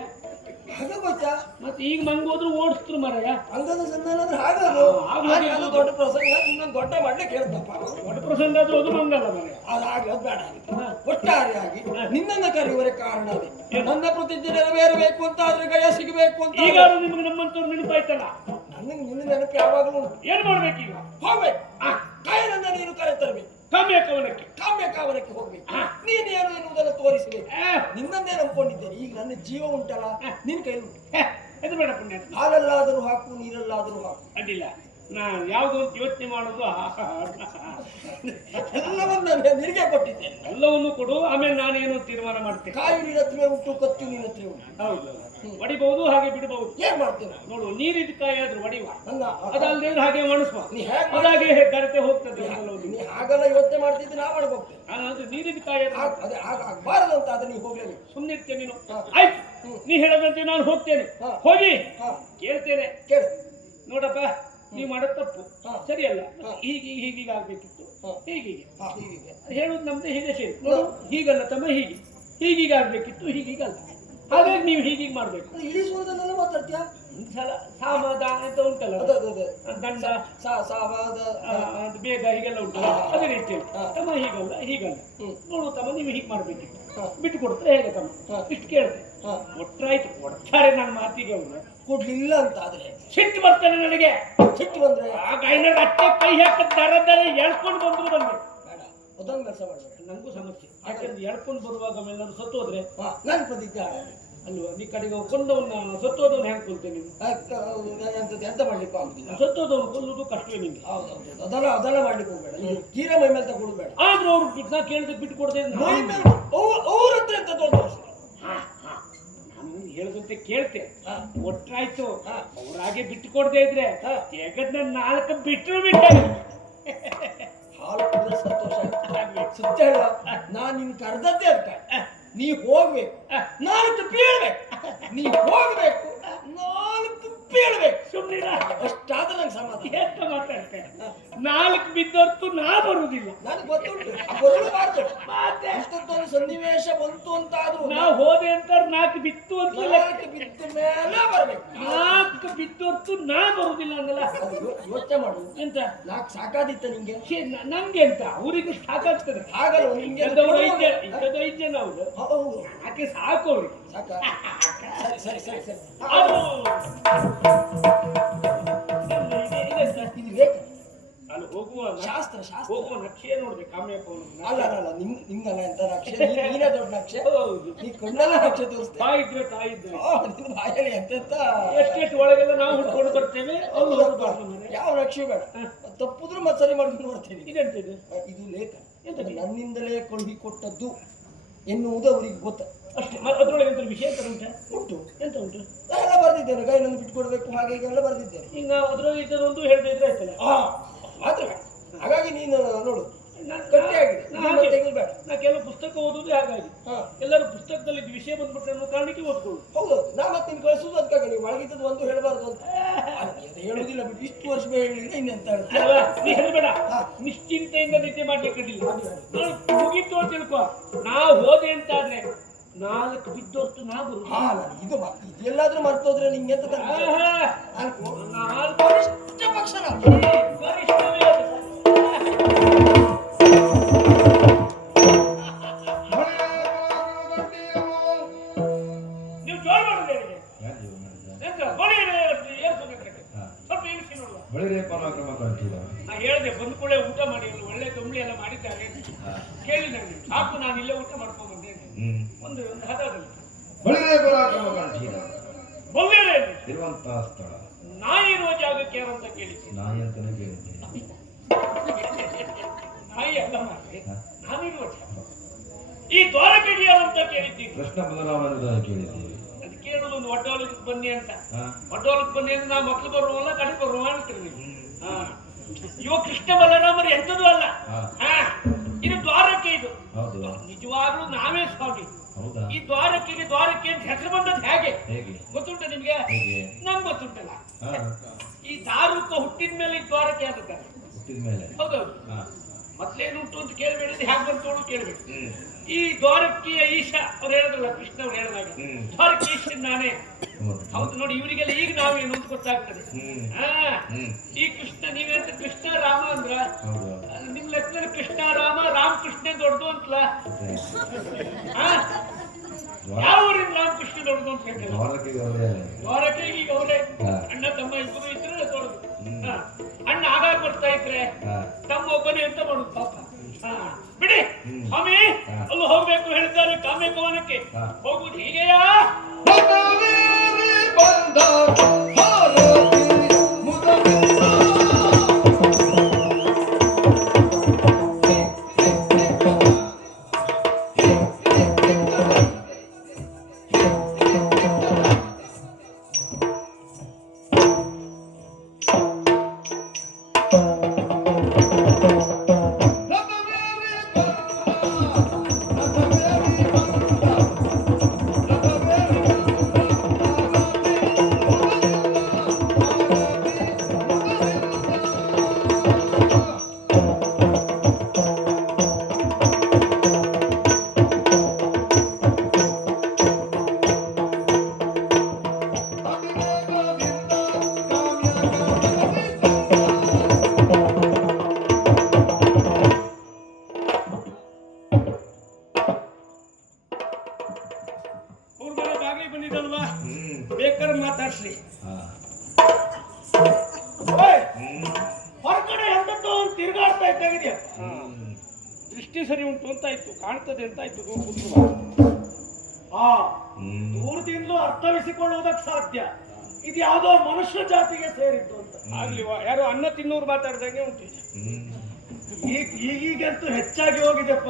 ಹಾಗೆ ಗೊತ್ತಾ? ಮತ್ತೆ ಈಗ ಮಂಗ ಹೋದ್ರು ಓಡಿಸ್ತರು ಮರಯ್ಯ. ಅಂಗದ ಸಂಧಾನ ಅಂದ್ರೆ ಹಾಗದು ದೊಡ್ಡ ಪ್ರಸಂಗ. ಇನ್ನೊಂದು ದೊಡ್ಡ ಮಾಡ್ಲಿಕ್ಕೆ ಹೇಳ್ತಪ್ಪ. ದೊಡ್ಡ ಪ್ರಸಂಗ ಆದ್ರೂ ಅದು ಮಂಗಲ್ಲ ಮರಯ್ಯ. ಅದಾಗ್ಲದು ಬೇಡ. ಒಟ್ಟಾರೆಯಾಗಿ ನಿನ್ನನ್ನು ಕರೆಯುವರೆ ಕಾರಣ ಅದೇ. ನನ್ನ ಪ್ರತಿಜ್ಞೆ ನೆರವೇರಬೇಕು ಅಂತ ಆದ್ರೆ ಗಯ ಸಿಗಬೇಕು ಅಂತ. ಈಗ ನಿಮ್ಗೆ ನಮ್ಮಂತವ್ರು ನೆನಪಾಯ್ತಲ್ಲ. ನನಗೆ ನಿನ್ನ ನೆನಪು ಯಾವಾಗಲೂ ಏನ್ ಮಾಡ್ಬೇಕು? ಈಗ ಹೋಗ್ಬೇಕು, ಕಾಯನನ್ನ ನೀನು ಕರೆ ತರಬೇಕು. ಕಾಮ್ಯ ಕವನಕ್ಕೆ ಕಾವ್ಯಕ್ಕೆ ಹೋಗ್ಬೇಕು. ನೀನೇನು ಎನ್ನುವುದನ್ನು ತೋರಿಸಬೇಕು. ನಿನ್ನನ್ನೇ ನಂಬ್ಕೊಂಡಿದ್ದೇನೆ. ಈಗ ನನ್ನ ಜೀವ ಉಂಟಲ್ಲ ನಿನ್ ಕೈಲಿ ಉಂಟು. ಅದು ಬೇಡ ಪುಣ್ಯ. ಹಾಲಲ್ಲಾದರೂ ಹಾಕು, ನೀರಲ್ಲಾದರೂ ಹಾಕು. ಅಡ್ಡಿಲ್ಲ. ನಾನು ಯಾವುದು ಅಂತ ಯೋಚನೆ ಮಾಡೋದು ಎಲ್ಲವನ್ನ ನಿನಗೆ ಕೊಟ್ಟಿದ್ದೇನೆ. ಎಲ್ಲವನ್ನು ಕೊಡು, ಆಮೇಲೆ ನಾನೇನು ತೀರ್ಮಾನ ಮಾಡ್ತೇನೆ. ಕಾಯಿ ನಿನ್ನ ಹತ್ರ ಉಂಟು, ಕತ್ತಿ ನಿನ್ನ ಹತ್ರ ಉಂಟು. ಹೌದು, ಹೊಡಿಬಹುದು ಹಾಗೆ ಬಿಡಬಹುದು. ಏನ್ ಮಾಡ್ತೇನೆ ನೋಡು, ನೀರಿದ ಕಾಯಿ ಆದ್ರೂ ಹೊಡಿವ, ಅಲ್ಲ ಅದಲ್ಲದೆ ಹಾಗೆ ಮಣಿಸುವ, ನೀ ಹೇಗೆ ಅದಾಗೆ ಗರತೆ ಹೋಗ್ತದೆ. ನೀ ಹಾಗೆಲ್ಲ ಯೋಚನೆ ಮಾಡ್ತಿದ್ದೆ, ನಾ ಮಾಡ್ಬೋಗ್ತೇನೆ. ಅದು ನೀರಿದ ಕಾಯಿ ಅದೇ ಆಗಬಾರದಂತ ಅದ ನೀ ಹೋಗ್ಲೇಬೇಕು. ಸುಮ್ಮನಿರ್ತೇನೆ ನೀನು. ಆಯ್ತು, ನೀ ಹೇಳದಂತೆ ನಾನು ಹೋಗ್ತೇನೆ. ಹೋಗಿ ಕೇಳ್ತೇನೆ. ಕೇಳು. ನೋಡಪ್ಪ, ನೀವು ಮಾಡೋ ತಪ್ಪು ಸರಿಯಲ್ಲ, ಹೀಗೀಗ ಆಗ್ಬೇಕಿತ್ತು, ಹೀಗೀಗೆ ಹೇಳುದು ನಮ್ದು ಹೀಗೆ ಸರಿ. ನೋಡು, ಹೀಗಲ್ಲ ತಮ್ಮ, ಹೀಗೀಗ ಆಗ್ಬೇಕಿತ್ತು, ಹೀಗೀಗಲ್ಲ. ಹಾಗಾಗಿ ನೀವು ಹೀಗೀಗ ಮಾಡ್ಬೇಕು. ಇಳಿಸುವುದನ್ನೆಲ್ಲ ಮಾತಾಡ್ತೀಯಾ? ಸಲ ಸಾಮದ ಅಂತ ಉಂಟಲ್ಲ, ದಂಡ ಬೇಗ ಹೀಗೆಲ್ಲ ಉಂಟಲ್ಲ, ಅದೇ ರೀತಿಯಲ್ಲಿ ತಮ್ಮ ಹೀಗಲ್ಲ ನೋಡು ತಮ್ಮ, ನೀವು ಹೀಗೆ ಮಾಡ್ಬೇಕಿತ್ತು, ಬಿಟ್ಟು ಕೊಡ್ತಾರೆ ಹೇಗೆ ತಮ್ಮ? ಇಷ್ಟು ಕೇಳ್ತೆ ಒಟ್ಟಾಯ್ತು, ಕೊಡ್ತಾರೆ ನನ್ನ ಮಾತಿಗೆ. ಅವರು ಕೊಡ್ಲಿಲ್ಲ ಅಂತ ಆದ್ರೆ ಸಿಟ್ಟು ಬರ್ತಾನೆ ನನಗೆ. ಸಿಟ್ಟು ಬಂದ್ರೆ ಆಗ ಐನೂರು ಅಟ್ಟೆ ಕೈ ಹಾಕ ದರದಲ್ಲಿ ಎಳ್ಕೊಂಡು ಬಂದ್ರು ಬಂದೆ. ಬೇಡ, ಅದೊಂದು ಕೆಲಸ ಮಾಡ್ಬೇಕು. ನಂಗೂ ಸಮಸ್ಯೆ. ಯಾಕಂದ್ರೆ ಎಳ್ಕೊಂಡು ಬರುವಾಗ ಆಮೇಲೆ ಸತ್ತೋದ್ರೆ ನಾನು ಪ್ರತಿಜ್ಞೆ ಅಲ್ವಾ, ನೀ ಕಡೆಗೆ ಕೊಂದವನ್ನ ಸತ್ತೋದವನ್ನ ಹೆಂಗೆ ಕೊಲ್ತೇನೆ ನೀವು? ಎಂತ ಮಾಡ್ಲಿಕ್ಕೂ ಆಗುದಿಲ್ಲ. ಸತ್ತೋದವನು ಕೊಲ್ಲುದು ಕಷ್ಟವೇ ನಿಮ್ಗೆ. ಹೌದೌದು, ಅದೆಲ್ಲ ಮಾಡ್ಲಿಕ್ಕೆ ಹೋಗ್ಬೇಡ. ತೀರಾ ಮೈ ಮೇಲೆ ತಗೊಳ್ಳೋದು ಬೇಡ. ಆದ್ರೂ ಅವ್ರು ನಾ ಕೇಳಿದ್ರೆ ಬಿಟ್ಟು ಕೊಡ್ತೇನೆ. ಅವ್ರ ಹತ್ರ ಎಂತ ತೋರಿಸ ನಾನು ಹೇಳದಂತೆ ಕೇಳ್ತೆ. ಒಟ್ಟಾಯ್ತು, ಅವ್ರಾಗೆ ಬಿಟ್ಟು ಕೊಡದೆ ಇದ್ರೆ ಜಗದ್ನ 4 ಬಿಟ್ಟರು ಬಿಟ್ಟೆ. ಹಾಲು ಕುಡಿದ್ರೆ ಸಂತೋಷ ಸುತ್ತ ಹೇಳ. ನಾನ್ ನಿನ್ ಕರೆದದ್ದೇ ಅದಕ್ಕೆ. ನೀ ಹೋಗ್ಬೇಕು, 4 ಬೀಳ್ಬೇಕು. ನೀ ಹೋಗ್ಬೇಕು, 4 ಬೀಳ್ಬೇಕು. ಸುಮ್ಮನಿರ, ಅಷ್ಟಾದ ನಂಗೆ ಸಮಾಧಾನ. ಎಷ್ಟು ಮಾತಾಡ್ತೇನೆ. 4 ಬಿದ್ದೊರ್ತು ನಾ ಬರುವುದಿಲ್ಲ. ನನಗೆ ಗೊತ್ತುಂಟು, ಬರಬಾರ್ದು. ಅಷ್ಟೊಂದು ಸನ್ನಿವೇಶ ಬಂತು ಅಂತ ಆದ್ರೂ ನಾ ಹೋದೆ ಅಂತ 4 ಬಿತ್ತು ಅಂತ ಬಿದ್ದ ಮೇಲೆ ಬರ್ಬೇಕು. 4 ಬಿದ್ದೊರ್ತು ನಾ ಬರುವುದಿಲ್ಲ ಅನ್ನಲ್ಲ. ಯೋಚನೆ ಮಾಡು. ಎಂತ 4 ಸಾಕಾದಿತ್ತ ನಿಂಗೆ? ನಂಗೆ ಅಂತ ಅವರಿಗೆ ಸಾಕಾಗ್ತದೆ. ಹಾಗಲ್ಲ, ನಿಂಗೆ 5 ಜನ ಅವರು ಯಾಕೆ ಸಾಕು ಅವ್ರಿಗೆ. ಸಾಕ? ಸರಿ ಸರಿ ಸರಿ ಸರಿ. ಇದು ಬೇಕು. ಅಲ್ಲಿ ಹೋಗುವ ಶಾಸ್ತ್ರ ಹೋಗುವ ನಕ್ಷೆ ನೋಡ್ಬೇಕು. ಅಲ್ಲ ಅಲ್ಲ, ನಿಮ್ಗಲ್ಲ ಎಂತ ನಕ್ಷೆ. ನೀನೇ ದೊಡ್ಡ ನಕ್ಷೆ. ನೀ ಕಣ್ಣೆಲ್ಲ ನಕ್ಷೆ ತೋರಿಸ್ತೇವೆ. ತಾಯಿದ್ರೆ ನಿನ್ನ ಬಾಯಲ್ಲಿ ಎಂತೆಂತ ಎಷ್ಟು ಒಳಗೆಲ್ಲ ನಾವು ಹುಡ್ಕೊಂಡು ಬರ್ತೇವೆ. ಯಾವ ನಕ್ಷೆ ಬೇಡ, ತಪ್ಪುದ್ರು ಮತ್ತೆ ಸರಿ ಮಾಡ್ಕೊಂಡು ನೋಡ್ತೇನೆ. ಇದೆಂತಿದೆ? ಇದು ಲೇಖ ನನ್ನಿಂದಲೇ ಕಳುಹಿ ಕೊಟ್ಟದ್ದು ಎನ್ನುವುದು ಅವರಿಗೆ ಗೊತ್ತ ಅಷ್ಟೇ. ಅದ್ರೊಳಗೆ ಎಂತ ವಿಷಯ ಉಂಟು. ಎಂತ ಉಂಟು? ಎಲ್ಲ ಬರ್ದಿದ್ದೇನೆ. ಗೈನನ್ನು ಬಿಟ್ಕೊಡ್ಬೇಕು, ಹಾಗೆ ಹೀಗೆಲ್ಲ ಬರ್ದಿದ್ದೇನೆ. ಈಗ ನಾವು ಅದ್ರಲ್ಲಿ ಇದನ್ನೊಂದು ಹೇಳ್ತಾ ಇದ್ರೆ ಆಯ್ತಲ್ಲ. ಮಾತ್ರ ಹಾಗಾಗಿ ನೀನು ನೋಡು, ಗಟ್ಟಿಯಾಗಿದೆ. ಬೇಡ. ನಾ ಕೆಲವು ಪುಸ್ತಕ ಓದುದು ಹಾಗಾಗಿ. ಎಲ್ಲರೂ ಪುಸ್ತಕದಲ್ಲಿ ವಿಷಯ ಬಂದ್ಬಿಟ್ರೆ ಅನ್ನೋ ಕಾರಣಕ್ಕೆ ಓದ್ಕೊಳ್ಳು. ಹೌದು, ನಾ ಮತ್ತೆ ನೀನು ಕಳಿಸುದು ಅದಕ್ಕಾಗಿ. ನೀವು ಒಳಗಿದ್ದದ್ದು ಒಂದು ಹೇಳಬಾರ್ದು ಅಂತ ಹೇಳುದಿಲ್ಲ. ಬಿಟ್ಟು ಇಷ್ಟು ವರ್ಷ ಹೇಳಿಲ್ಲ, ಇನ್ನೆಂತ ಹೇಳ್ತೀಯ? ನೀ ಹೇಳಬೇಡ. ನಿಶ್ಚಿಂತೆಯಿಂದ ನಿದ್ದೆ ಮಾಡ್ಲಿಕ್ಕೆ ಮುಗಿತು ಅಂತ ತಿಳ್ಕೊ. ನಾವು ಹೋದೆ ಅಂತ ಆದ್ರೆ 4 ಬಿದ್ದೋರ್ತು ನಾ ಬರು. ಇದು ಎಲ್ಲಾದ್ರೂ ಮರ್ತೋದ್ರೆ ನಿಂಗೆ ಎಂತ ಗರಿಷ್ಠ ಪಕ್ಷ ಗರಿಷ್ಠವೇ ಅದು. ನೀವು ಜೋರ್ ಮಾಡುದು ನಾ ಹೇಳ್ದೆ ಬಂದ ಕೂಡಲೇ ಊಟ ಮಾಡಿ, ಒಳ್ಳೆ ತೊಂಬಳಿ ಎಲ್ಲ ಮಾಡಿದ್ದಾರೆ ಕೇಳಿ ನನಗೆ ಸಾಕು. ನಾನು ಇಲ್ಲೇ ಊಟ ಮಾಡ್ಕೊಂಡು ಬಂದೇನೆ. ಒಂದು ಹದದಲ್ಲಿ ಇರುವಂತಹ ಸ್ಥಳ ನಾಯಿ ಇರುವ ಜಾಗಕ್ಕೆ ಯಾರಂತ ಕೇಳಿದ್ದೆ. ನಾಯಿ ಅಂತಾನೆ ಕೇಳಿದ್ದೆ. ನಾಯಿ ಅಲ್ಲ ಮಾರ್ರೆ, ನಾನಿರುವ ಜಾಗ ಈ ದ್ವಾರಕೆಗೆ ಯಾರಂತ ಕೇಳಿದ್ದೀನಿ. ಕೃಷ್ಣ ಬದಲಾವಣೆ ಕೇಳಿದ್ದೀವಿ. ಅದು ಕೇಳೋದು ಒಂದು ಒಡ್ಡೋಲಕ್ಕೆ ಬನ್ನಿ ಅಂತ. ಒಡ್ಡೋಲಕ್ಕೆ ಬನ್ನಿ ಅಂದ್ರೆ ನಾ ಮಕ್ಳು ಬರುವಲ್ಲ, ಕಡೆ ಬರುವ ಅಂತೀರಿ. ಇವ ಕೃಷ್ಣ ಬಲರಾಮರು ಎಂಥದ್ದು ಅಲ್ಲ. ಇದು ದ್ವಾರಕೆ. ಇದು ನಿಜವಾಗ್ಲೂ ನಾವೇ ಸ್ವಾಮಿ. ಈ ದ್ವಾರಕೆ ಅಂತ ಹೆಸರು ಬಂದದ್ದು ಹೇಗೆ ಗೊತ್ತುಂಟ ನಿಮ್ಗೆ? ನಂಗೆ ಗೊತ್ತುಂಟಲ್ಲ. ಈ ದಾರುಕ ಹುಟ್ಟಿದ ಮೇಲೆ ಈ ದ್ವಾರಕೆ ಆಗುತ್ತಾರೆ. ಹೌದೌದು. ಮೊದ್ಲೇನುಂಟು ಅಂತ ಕೇಳ್ಬೇಡಿದ್ರೆ ಹ್ಯಾಕ್ ಬಂತೋಳು ಕೇಳ್ಬೇಕು. ಈ ದ್ವಾರಕೆಯ ಈಶ ಅವ್ರು ಹೇಳಿದ್ರಲ್ಲ, ಕೃಷ್ಣ ಅವ್ರು ಹೇಳಿದಾಗ ದ್ವಾರಕೆ ಈಶನ್ ನಾನೇ. ಹೌದು ನೋಡಿ, ಇವರಿಗೆಲ್ಲ ಈಗ ನಾವೇನು ಅಂತ ಗೊತ್ತಾಗ್ತದೆ. ಈ ಕೃಷ್ಣ ನೀವೇಂತ ಕೃಷ್ಣ ರಾಮ ಅಂದ್ರ ನಿಮ್ ಲೆಕ್ಕದಲ್ಲಿ ಕೃಷ್ಣ ರಾಮ ರಾಮಕೃಷ್ಣ ದೊಡ್ಡದು ಅಂತಲ್ಲ. ಯಾವ ಊರಿಂದ ರಾಮಕೃಷ್ಣ ದೊಡ್ಡದು ಅಂತ ಹೇಳ್ತಾರೆ. ದ್ವಾರಕೆಗೆ ಈಗ ಅವರೇ ಅಣ್ಣ ತಮ್ಮ ಇಬ್ಬರು ಇದ್ರೆ ದೊಡ್ಡದು. ಅಣ್ಣ ಆಗಾಗ ಬರ್ತಾ ಇದ್ರೆ ತಮ್ಮ ಒಬ್ಬನೇ ಅಂತ ಮಾಡುದು ಪಾಪ. ಹಾ, ಬಿಡಿ ಸ್ವಾಮಿ ಅಲ್ಲಿ ಹೋಗ್ಬೇಕು ಹೇಳಿದ್ದಾರೆ ಕಾಮ್ಯಕವನಕ್ಕೆ ಹಾ. ಹೋಗುದು ಹೀಗೆಯಾ ಅವ್ರ ಮನೆ ಬಾಗಿಲಿ ಬಂದಿದ್ದಲ್ವಾ ಬೇಕಾದ್ರೆ ಮಾತಾಡ್ಸ್ಲಿ ಹೊರಗಡೆ ಎಂತದ್ದು ತಿರುಗಾಡ್ತಾ ಇದ್ದಾಗಿದೆಯಾ ದೃಷ್ಟಿ ಸರಿ ಉಂಟು ಅಂತ ಇತ್ತು ಕಾಣ್ತದೆ ಅಂತ ಇತ್ತು ದೂರದಿಂದಲೂ ಅರ್ಥವಿಸಿಕೊಳ್ಳುವುದಕ್ಕೆ ಸಾಧ್ಯ ಇದು ಯಾವುದೋ ಮನುಷ್ಯ ಜಾತಿಗೆ ಸೇರಿದ್ದು ಅಂತ ಆಗ್ಲಿವಾ ಯಾರೋ ಅನ್ನ ತಿನ್ನೋರು ಮಾತಾಡ್ದಂಗೆ ಉಂಟು ಈಗೀಗಂತೂ ಹೆಚ್ಚಾಗಿ ಹೋಗಿದೆಪ್ಪ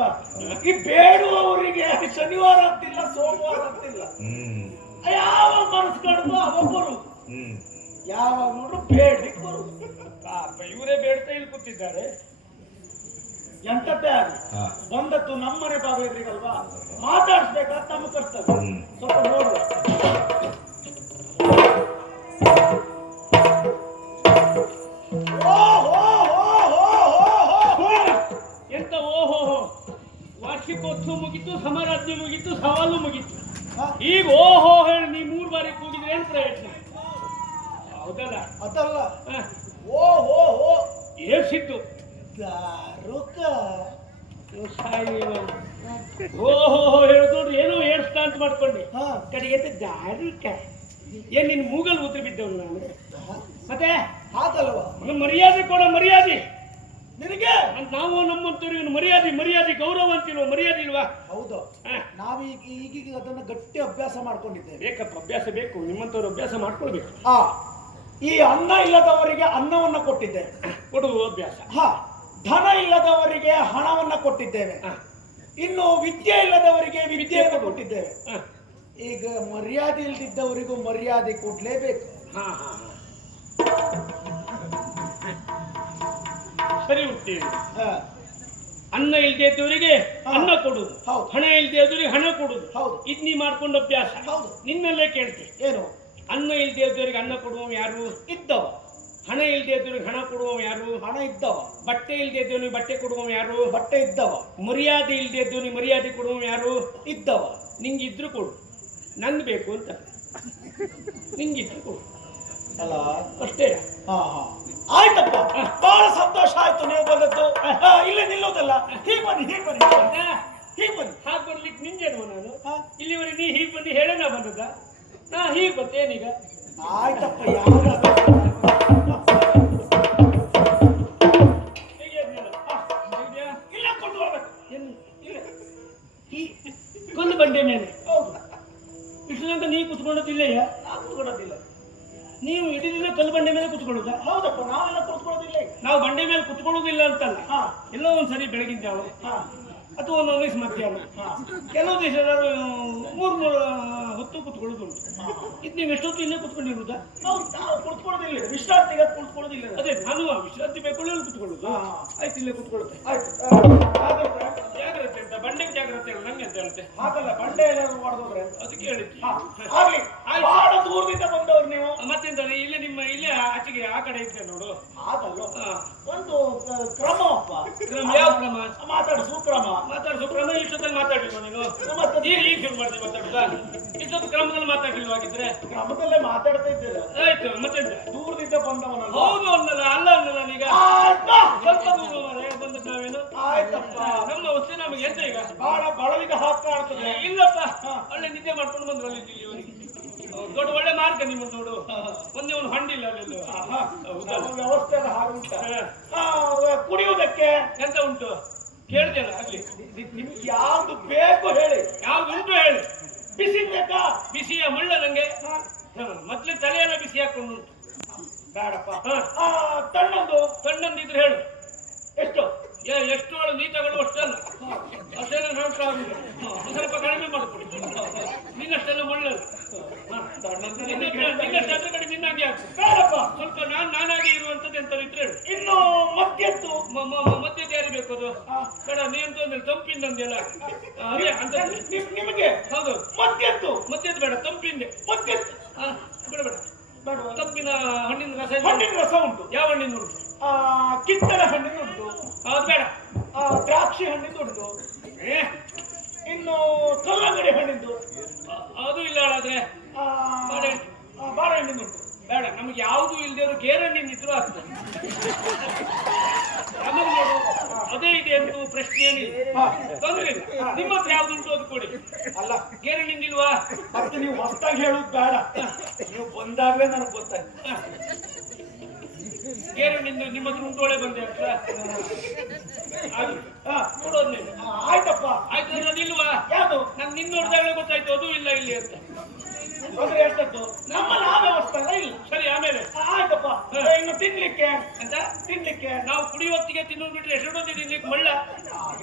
ಈ ಬೇಡುವವರಿಗೆ ಶನಿವಾರ ಅಂತಿಲ್ಲ ಸೋಮವಾರ ಅಂತಿಲ್ಲ ಯಾವ ಮನಸ್ಸು ಕಡ್ದು ಅವೊಬ್ಬರು ಯಾವಾಗ ನೋಡ್ರು ಬೇಡ್ಲಿಕ್ಕೆ ಬರುದು ಪಾಪ ಇವರೇ ಬೇಡ್ತಾ ಇಲ್ಲಿ ಕೂತಿದ್ದಾರೆ ಎಂತದ್ದೇ ಆಗಲಿ ಬಂದದ್ದು ನಮ್ಮನೆ ಬಾಬು ಎದುರಿಗಲ್ವಾ ಮಾತಾಡಿಸ್ಬೇಕಾದ ನಮ್ಮ ಕರ್ತವ್ಯ ಸ್ವಲ್ಪ ನೋಡುವ ಎಂತ ಓಹೋ ವಾರ್ಷಿಕೋತ್ಸವ ಮುಗಿತು ಸಮಾರಾಧನೆ ಮುಗಿತು ಸವಾಲು ಮುಗಿತು ಈಗ ಓಹೋ ಹೇಳಿ ನೀ 3 ಬಾರಿ ಕೂಗಿದ್ರೆ ಏನ್ ಪ್ರಯತ್ನ ಹೌದಲ್ಲ ಅದಲ್ಲ ಹ. ಓಹೋ ಏರ್ಸಿದ್ದು ದಾರುಕ ಓಹೋ ಹೇಳೋದು ಏನೋ ಏರ್ಸ್ತಾ ಅಂತ ಮಾಡ್ಕೊಂಡೆ ಹಾ ಕಡೆಗೆ ದಾರುಕ ಏನ್ ನಿನ್ ಮೂಗಲ್ ಉತ್ತರ ಬಿದ್ದವನು ನಾನು ಮತ್ತೆ ಹಾಗಲ್ವಾ ಮರ್ಯಾದೆ ಕೊಡ ಮರ್ಯಾದೆ ನಿನಗೆ ನಾವು ನಮ್ಮಂತವ್ರಿಗೆ ಮರ್ಯಾದೆ ಗೌರವ ಅಂತಿಲ್ವ ಮರ್ಯಾದೆ ಇಲ್ವಾ ಹೌದು ನಾವೀಗ ಈಗೀಗ ಅದನ್ನ ಗಟ್ಟಿ ಅಭ್ಯಾಸ ಮಾಡ್ಕೊಂಡಿದ್ದೇವೆ ಬೇಕಪ್ಪ ಅಭ್ಯಾಸ ಬೇಕು ನಿಮ್ಮಂತವ್ರು ಅಭ್ಯಾಸ ಮಾಡ್ಕೊಳ್ಬೇಕು ಈ ಅನ್ನ ಇಲ್ಲದವರಿಗೆ ಅನ್ನವನ್ನ ಕೊಟ್ಟಿದ್ದೇವೆ ಕೊಡುವ ಅಭ್ಯಾಸ ಧನ ಇಲ್ಲದವರಿಗೆ ಹಣವನ್ನ ಕೊಟ್ಟಿದ್ದೇವೆ ಇನ್ನು ವಿದ್ಯೆ ಇಲ್ಲದವರಿಗೆ ವಿದ್ಯೆಯನ್ನು ಕೊಟ್ಟಿದ್ದೇವೆ ಈಗ ಮರ್ಯಾದೆ ಇಲ್ದಿದ್ದವರಿಗೂ ಮರ್ಯಾದೆ ಕೊಡ್ಲೇಬೇಕು ಸರಿ ಉಂಟು ಅನ್ನ ಇಲ್ದೇ ಇದ್ದವರಿಗೆ ಅನ್ನ ಕೊಡುದು ಹಣ ಇಲ್ದೇ ಇದ್ದವರಿಗೆ ಹಣ ಕೊಡುದು ಇದ್ ನೀ ಮಾಡ್ಕೊಂಡು ಅಭ್ಯಾಸ ನಿನ್ನೆಲ್ಲೇ ಕೇಳ್ತಿ ಏನು ಅನ್ನ ಇಲ್ದೇ ಇದ್ದವರಿಗೆ ಅನ್ನ ಕೊಡುವ ಯಾರು ಇದ್ದವ ಹಣ ಇಲ್ದೇ ಇದ್ದವರಿಗೆ ಹಣ ಕೊಡುವ ಯಾರು ಹಣ ಇದ್ದವ ಬಟ್ಟೆ ಇಲ್ದೇ ಇದ್ದವನಿಗೆ ಬಟ್ಟೆ ಕೊಡುವ ಯಾರು ಬಟ್ಟೆ ಇದ್ದವ ಮರ್ಯಾದೆ ಇಲ್ದೇ ಇದ್ದವನಿಗೆ ಮರ್ಯಾದೆ ಕೊಡುವ ಯಾರು ಇದ್ದವ ನಿಂಗಿದ್ರು ಕೊಡು ನಂಗೆ ಬೇಕು ಅಂತ ನಿಂಗಿದ್ರು ಕೊಡು ಅಲ್ಲ ಅಷ್ಟೇ ಆಯ್ತಪ್ಪ ಬಹಳ ಸಂತೋಷ ಆಯ್ತು ನೀವು ಬಂದದ್ದು ಇಲ್ಲೇ ನಿಲ್ಲೋದಲ್ಲ ಹೀಗ್ ಬನ್ನಿ ಹಾಗೆ ಬರ್ಲಿಕ್ಕೆ ನಿಂಜೇನು ನಾನು ಇಲ್ಲಿವರೆಗೆ ನೀ ಹೀಗೆ ಬಂದು ಹೇಳೇ ನಾ ಬಂದದ ನಾ ಹೀಗೆ ಬರ್ತೇನೀಗ ಆಯ್ತಪ್ಪ ಯಾವ ಇಲ್ಲ ಕೊಂಡು ಬರ್ಬೇಕು ಕೊಂದು ಬಂಡೆ ಮೇಲೆ ಇಷ್ಟು ತನಕ ನೀ ಕುತ್ಕೊಳ್ಳೋದಿಲ್ಲ ಕೂತ್ಕೊಳ್ಳೋದಿಲ್ಲ ನೀವು ಇಡೀ ದಿನ ಕಲ್ಲು ಬಂಡೆ ಮೇಲೆ ಕುತ್ಕೊಳ್ಳುದ ಹೌದಪ್ಪ ನಾವೆಲ್ಲ ಕೂತ್ಕೊಳ್ಳೋದಿಲ್ಲ ನಾವು ಬಂಡೆ ಮೇಲೆ ಕುತ್ಕೊಳ್ಳೋದಿಲ್ಲ ಅಂತಲ್ಲ ಎಲ್ಲೋ ಒಂದ್ಸರಿ ಬೆಳಗಿನ ಜಾವ ಅಥವಾ ಒಂದೊಂದು ದಿವಸ ಮಧ್ಯಾಹ್ನ ಕೆಲವು ದಿವಸ ಮೂರು ಹೊತ್ತು ಕುತ್ಕೊಳ್ಳೋದುಂಟು ಇದು ನೀವು ಎಷ್ಟೊತ್ತು ಇಲ್ಲೇ ಕುತ್ಕೊಂಡಿರುವುದಾ ನಾವು ಕುತ್ಕೊಳ್ಳೋದಿಲ್ಲ ವಿಶ್ರಾಂತಿಗೆ ಕುತ್ಕೊಳ್ಳೋದಿಲ್ಲ ಅದೇ ನಾನು ವಿಶ್ರಾಂತಿ ಬೇಕೊಳ್ಳಿ ಕುತ್ಕೊಳ್ಳೋದು ಆಯ್ತು ಇಲ್ಲೇ ಕುತ್ಕೊಳ್ಳುತ್ತೆ ಆಯ್ತು ಜಾಗ್ರತೆ ಅಂತ ಬಂಡೆಗೆ ಜಾಗ್ರತೆ ಅಲ್ಲ ನಂಗೆ ಅಂತ ಹೇಳುತ್ತೆ ಹಾಗಲ್ಲ ಬಂಡೆ ಏನಾದ್ರು ಮಾಡಿದ್ರೆ ಅದಕ್ಕೆ ಹೇಳಿದ್ದೆ ಆಗ್ಲಿ ಬಹಳ ದೂರದಿಂದ ಬಂದವ್ರು ನೀವು ಮತ್ತೆಂತ ಇಲ್ಲೇ ನಿಮ್ಮ ಇಲ್ಲೇ ಆಚೆಗೆ ಆ ಕಡೆ ಇದ್ದೆ ನೋಡು ಆಗಲ್ಲ ಒಂದು ಕ್ರಮಪ್ಪ ಕ್ರಮ ಯಾವ ಕ್ರಮ ಮಾತಾಡಿಸು ಕ್ರಮ ಮಾತಾಡಿಸು ಕ್ರಮ ಇಷ್ಟೊತ್ತಲ್ಲಿ ಮಾತಾಡಿಲ್ವ ನೀನು ಈಗ ಶುರು ಮಾಡ್ತೀನಿ ಮಾತಾಡುದಾ ಇಷ್ಟೊತ್ತು ಕ್ರಮದಲ್ಲಿ ಮಾತಾಡಿಲ್ವಾಗಿದ್ರೆ ಕ್ರಮದಲ್ಲೇ ಮಾತಾಡ್ತಾ ಇದ್ದೀರ ಆಯ್ತು ಮತ್ತೆ ದೂರದಿಂದ ಬಂದವನಲ್ಲ ಹೌದು ಅನ್ನಲ್ಲ ಅಲ್ಲ ಅನ್ನಲ್ಲ ನಾನೀಗ ಸ್ವಲ್ಪ ದೂರ ಬಂದದ್ದು ನಾವೇನು ಆಯ್ತಪ್ಪ ನಮ್ಮ ವಸ್ತು ನಮಗೆ ಎಂತ ಈಗ ಬಹಳ ಬಳಲಿಗೆ ಹಾಕಾಡ್ತದೆ ಇಲ್ಲಪ್ಪ ಒಳ್ಳೆ ನಿದ್ದೆ ಮಾಡ್ಕೊಂಡು ಬಂದ್ರಲ್ಲಿ ಇಲ್ಲಿವರೆಗೆ ದೊಡ್ಡ ಒಳ್ಳೆ ಮಾರ್ಗ ನಿಮ್ಮ ನೋಡು ಒಂದೇ ಒಂದು ಹಂಡಿಲ್ಲ ಅಲ್ಲಿ ವ್ಯವಸ್ಥೆ ಹಾಗೆ ಉಂಟ ಕುಡಿಯುವುದಕ್ಕೆ ಎಂತ ಉಂಟು ಕೇಳ್ತೇನೆ ಅಲ್ಲಿ ನಿಮ್ಗೆ ಯಾವ್ದು ಬೇಕು ಹೇಳಿ. ಯಾವ್ದು ಉಂಟು ಹೇಳಿ. ಬಿಸಿ ಬೇಕಾ? ಬಿಸಿಯ ಮುಳ್ಳ ನಂಗೆ ಮೊದ್ಲು ತಲೆಯೆಲ್ಲ ಬಿಸಿ ಹಾಕೊಂಡು ಉಂಟು. ಬೇಡಪ್ಪ. ಹಾ ತಣ್ಣಂದು ತಣ್ಣಂದಿದ್ರೆ ಹೇಳು. ಎಷ್ಟು? ಎಷ್ಟು ಹೇಳು, ನೀ ತಗೊಳ್ಳುವ ಅಷ್ಟಲ್ಲ. ಅಷ್ಟೆಲ್ಲ ನೋಡ್ತಾ ಸ್ವಲ್ಪ ಕಡಿಮೆ ಮಾಡ್ಕೊಡಿ. ನಿನ್ನಷ್ಟೆಲ್ಲ ಒಳ್ಳೆದು. ನಿನ್ನಷ್ಟಾದ್ರೆ ಕಡಿಮೆ ನಿನ್ನಾಗೆ ಆಗ್ತದೆ. ಬೇಡಪ್ಪ. ಸ್ವಲ್ಪ ನಾನಾಗಿ ಇರುವಂತದ್ದು ಎಂತ ಇದ್ರೆ ಹೇಳು. ಇನ್ನು ಮಧ್ಯದ್ದು ಮಧ್ಯದ ಯಾರು ಬೇಕು ಅದು? ಬೇಡ, ನೀ ಅಂತ ಅಂದ್ರೆ ತಂಪಿಂದಂದೆಲ್ಲ ಅದೇ ಅಂತ ನಿಮಗೆ. ಹೌದು, ಮಧ್ಯದ್ದು ಬೇಡ, ತಂಪಿಂದೆ. ಮಧ್ಯದ್ದು ಬೇಡ ಬೇಡ, ತಂಪಿನ ಹಣ್ಣಿನ ರಸ. ಹಣ್ಣಿನ ರಸ ಉಂಟು. ಯಾವ ಹಣ್ಣಿನ ಉಂಟು? ಕಿತ್ತಳೆ ಹಣ್ಣಿನ ಉಂಟು. ಅದು ಬೇಡ. ದ್ರಾಕ್ಷಿ ಹಣ್ಣಿಂದು ಉಂಟು. ಇನ್ನು ಕಲ್ಲಂಗಡಿ ಹಣ್ಣಿಂದು ಅದು ಇಲ್ಲ. ಹಾಗಾದ್ರೆ ಬಾಳೆಹಣ್ಣಿಂದು ಉಂಟು. ಬೇಡ, ನಮ್ಗೆ ಯಾವುದು ಇಲ್ದೇವ್ರು ಗೇರಣ್ಣಿನ ಇದ್ರು ಆಗ್ತದೆ. ನಮಗೆ ನೋಡು, ಅದೇ ಇದೆ ಅಂತ ಪ್ರಶ್ನೆ ಏನಿಲ್ಲ, ತೊಂದ್ರೆ ಇಲ್ಲ. ನಿಮ್ಮ ಹತ್ರ ಯಾವ್ದು ಉಂಟು ಅದು ಕೊಡಿ. ಅಲ್ಲ, ಗೇರಣ್ಣಿಂದ ಇಲ್ವಾ? ಮತ್ತೆ ನೀವು ಹೊಸದಾಗಿ ಹೇಳುದು ಬೇಡ. ನೀವು ಬಂದಾಗಲೇ ನನಗೆ ಗೊತ್ತಾಯ್ತು. ಗೇರಣ್ಣಿಂದ ನಿಮ್ಮ ಹತ್ರ ಉಂಟು, ಒಳ್ಳೆ ಬಂದೆ ಅಂತ ಕೊಡೋದು ನೀವು. ಆಯ್ತಪ್ಪ. ಆಯ್ತು, ಅದು ಇಲ್ವಾ? ಯಾವುದು? ನಾನು ನಿನ್ನ ನೋಡಿದಾಗಲೇ ಗೊತ್ತಾಯ್ತು ಅದು ಇಲ್ಲ ಇಲ್ಲಿ ಅಂತ. ಅಂದ್ರೆ ಎಷ್ಟದ್ದು? ನಮ್ಮಲ್ಲಿ ಆ ವ್ಯವಸ್ಥೆ ಎಲ್ಲ ಇಲ್ಲ. ಸರಿ, ಆಮೇಲೆ ಆಯ್ತಪ್ಪ. ಇನ್ನು ತಿನ್ಲಿಕ್ಕೆ ಅಂತ ತಿನ್ಲಿಕ್ಕೆ ನಾವು ಕುಡಿಯುವತ್ತಿಗೆ ತಿನ್ನೋದು ಬಿಟ್ರೆ ಎಷ್ಟೊತ್ತಿಗೆ ತಿನ್ಲಿಕ್ಕೆ ಮಳ್ಳ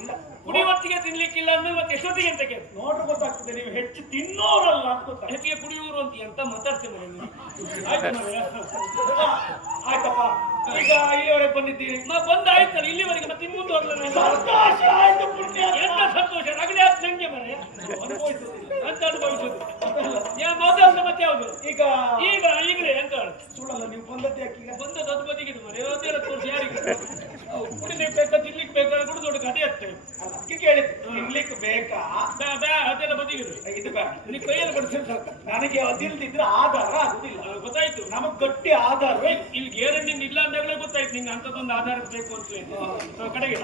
ಇಲ್ಲ. ಕುಡಿಯುವತ್ತಿಗೆ ತಿನ್ಲಿಕ್ಕಿಲ್ಲ ಅಂದ್ರೆ ಮತ್ತೆ ಎಷ್ಟೊತ್ತಿಗೆ ಅಂತ ಕೇಳಿ ನೋಡ್ರೆ ಗೊತ್ತಾಗ್ತದೆ ನೀವು ಹೆಚ್ಚು ತಿನ್ನೋರಲ್ಲ ಅಂತ ಗೊತ್ತಾಗ್ತದೆ. ಹೆಚ್ಚಿಗೆ ಕುಡಿಯುವರು ಅಂತ ಎಂತ ಮಾತಾಡ್ತೇನೆ ನೀವು. ಆಯ್ತು ಮಾರ್ರೆ. ಆಯ್ತಪ್ಪ. ಈಗ ಇಲ್ಲಿವರೆಗೆ ಬಂದಿದ್ದೀರಿ. ನಾ ಬಂದಾಯ್ತಲ್ಲ ಇಲ್ಲಿವರೆಗೆ, ಮತ್ತೆ ಇನ್ನು ಮುಂದೆ ಹೋಗ್ಲ ನಾನು. ಸಂತೋಷ ಆಯ್ತು, ಪುಣ್ಯ. ಎಂತ ಸಂತೋಷ, ರಗಡೆ ಆದ ನಂಗೆ ಮರೆ ಅನುಭವಿಸುದಿಲ್ಲ ಅಂತ ಅನುಭವಿಸುದು. ಮೊದಲ ಮತ್ತೆ ಯಾವುದು? ಈಗ ಈಗಲೇ ಎಂತ ಹೇಳು? ಸುಳ್ಳಲ್ಲ, ನೀವು ಬಂದದ್ದು ಯಾಕೆ ಈಗ? ಬಂದದ್ದು ಅದು ಬದಿಗಿದು ಮರೆ. ಅದೇರ ತೋರಿಸಿ ಯಾರಿಗೆ ಕುಡಿಲಿಕ್ಕೆ ಬೇಕಾ ತಿನ್ಲಿಕ್ಕೆ ಬೇಕಾದ್ರೆ ಕುಡಿದು ನೋಡಿ ಕತೆ ಆಗ್ತೇವೆ. ಅಲ್ಲ, ಅದಕ್ಕೆ ಕೇಳಿದ್ದು. ತಿನ್ಲಿಕ್ಕೆ ಬೇಕಾ? ಅದೆಲ್ಲ ಬದಿಗಿದು. ಇದು ಬೇಡ. ನೀ ಕೈಯಲ್ಲಿ ಬಡಿಸಿದ್ರೆ ಸಾಕು. ನನಗೆ ಅದಿಲ್ದಿದ್ರೆ ಆಧಾರ ಆಗುದಿಲ್ಲ. ಗೊತ್ತಾಯ್ತು. ನಮಗ್ ಗಟ್ಟಿ ಆಧಾರ. ಇಲ್ಲಿ ಗೇರಣ್ಣಿಂದ ಇಲ್ಲ ಅಂದಾಗಲೇ ಗೊತ್ತಾಯ್ತು ನಿಂಗೆ ಅಂತದೊಂದು ಆಧಾರ ಬೇಕು ಅಂತ ಕಡೆಗೆ.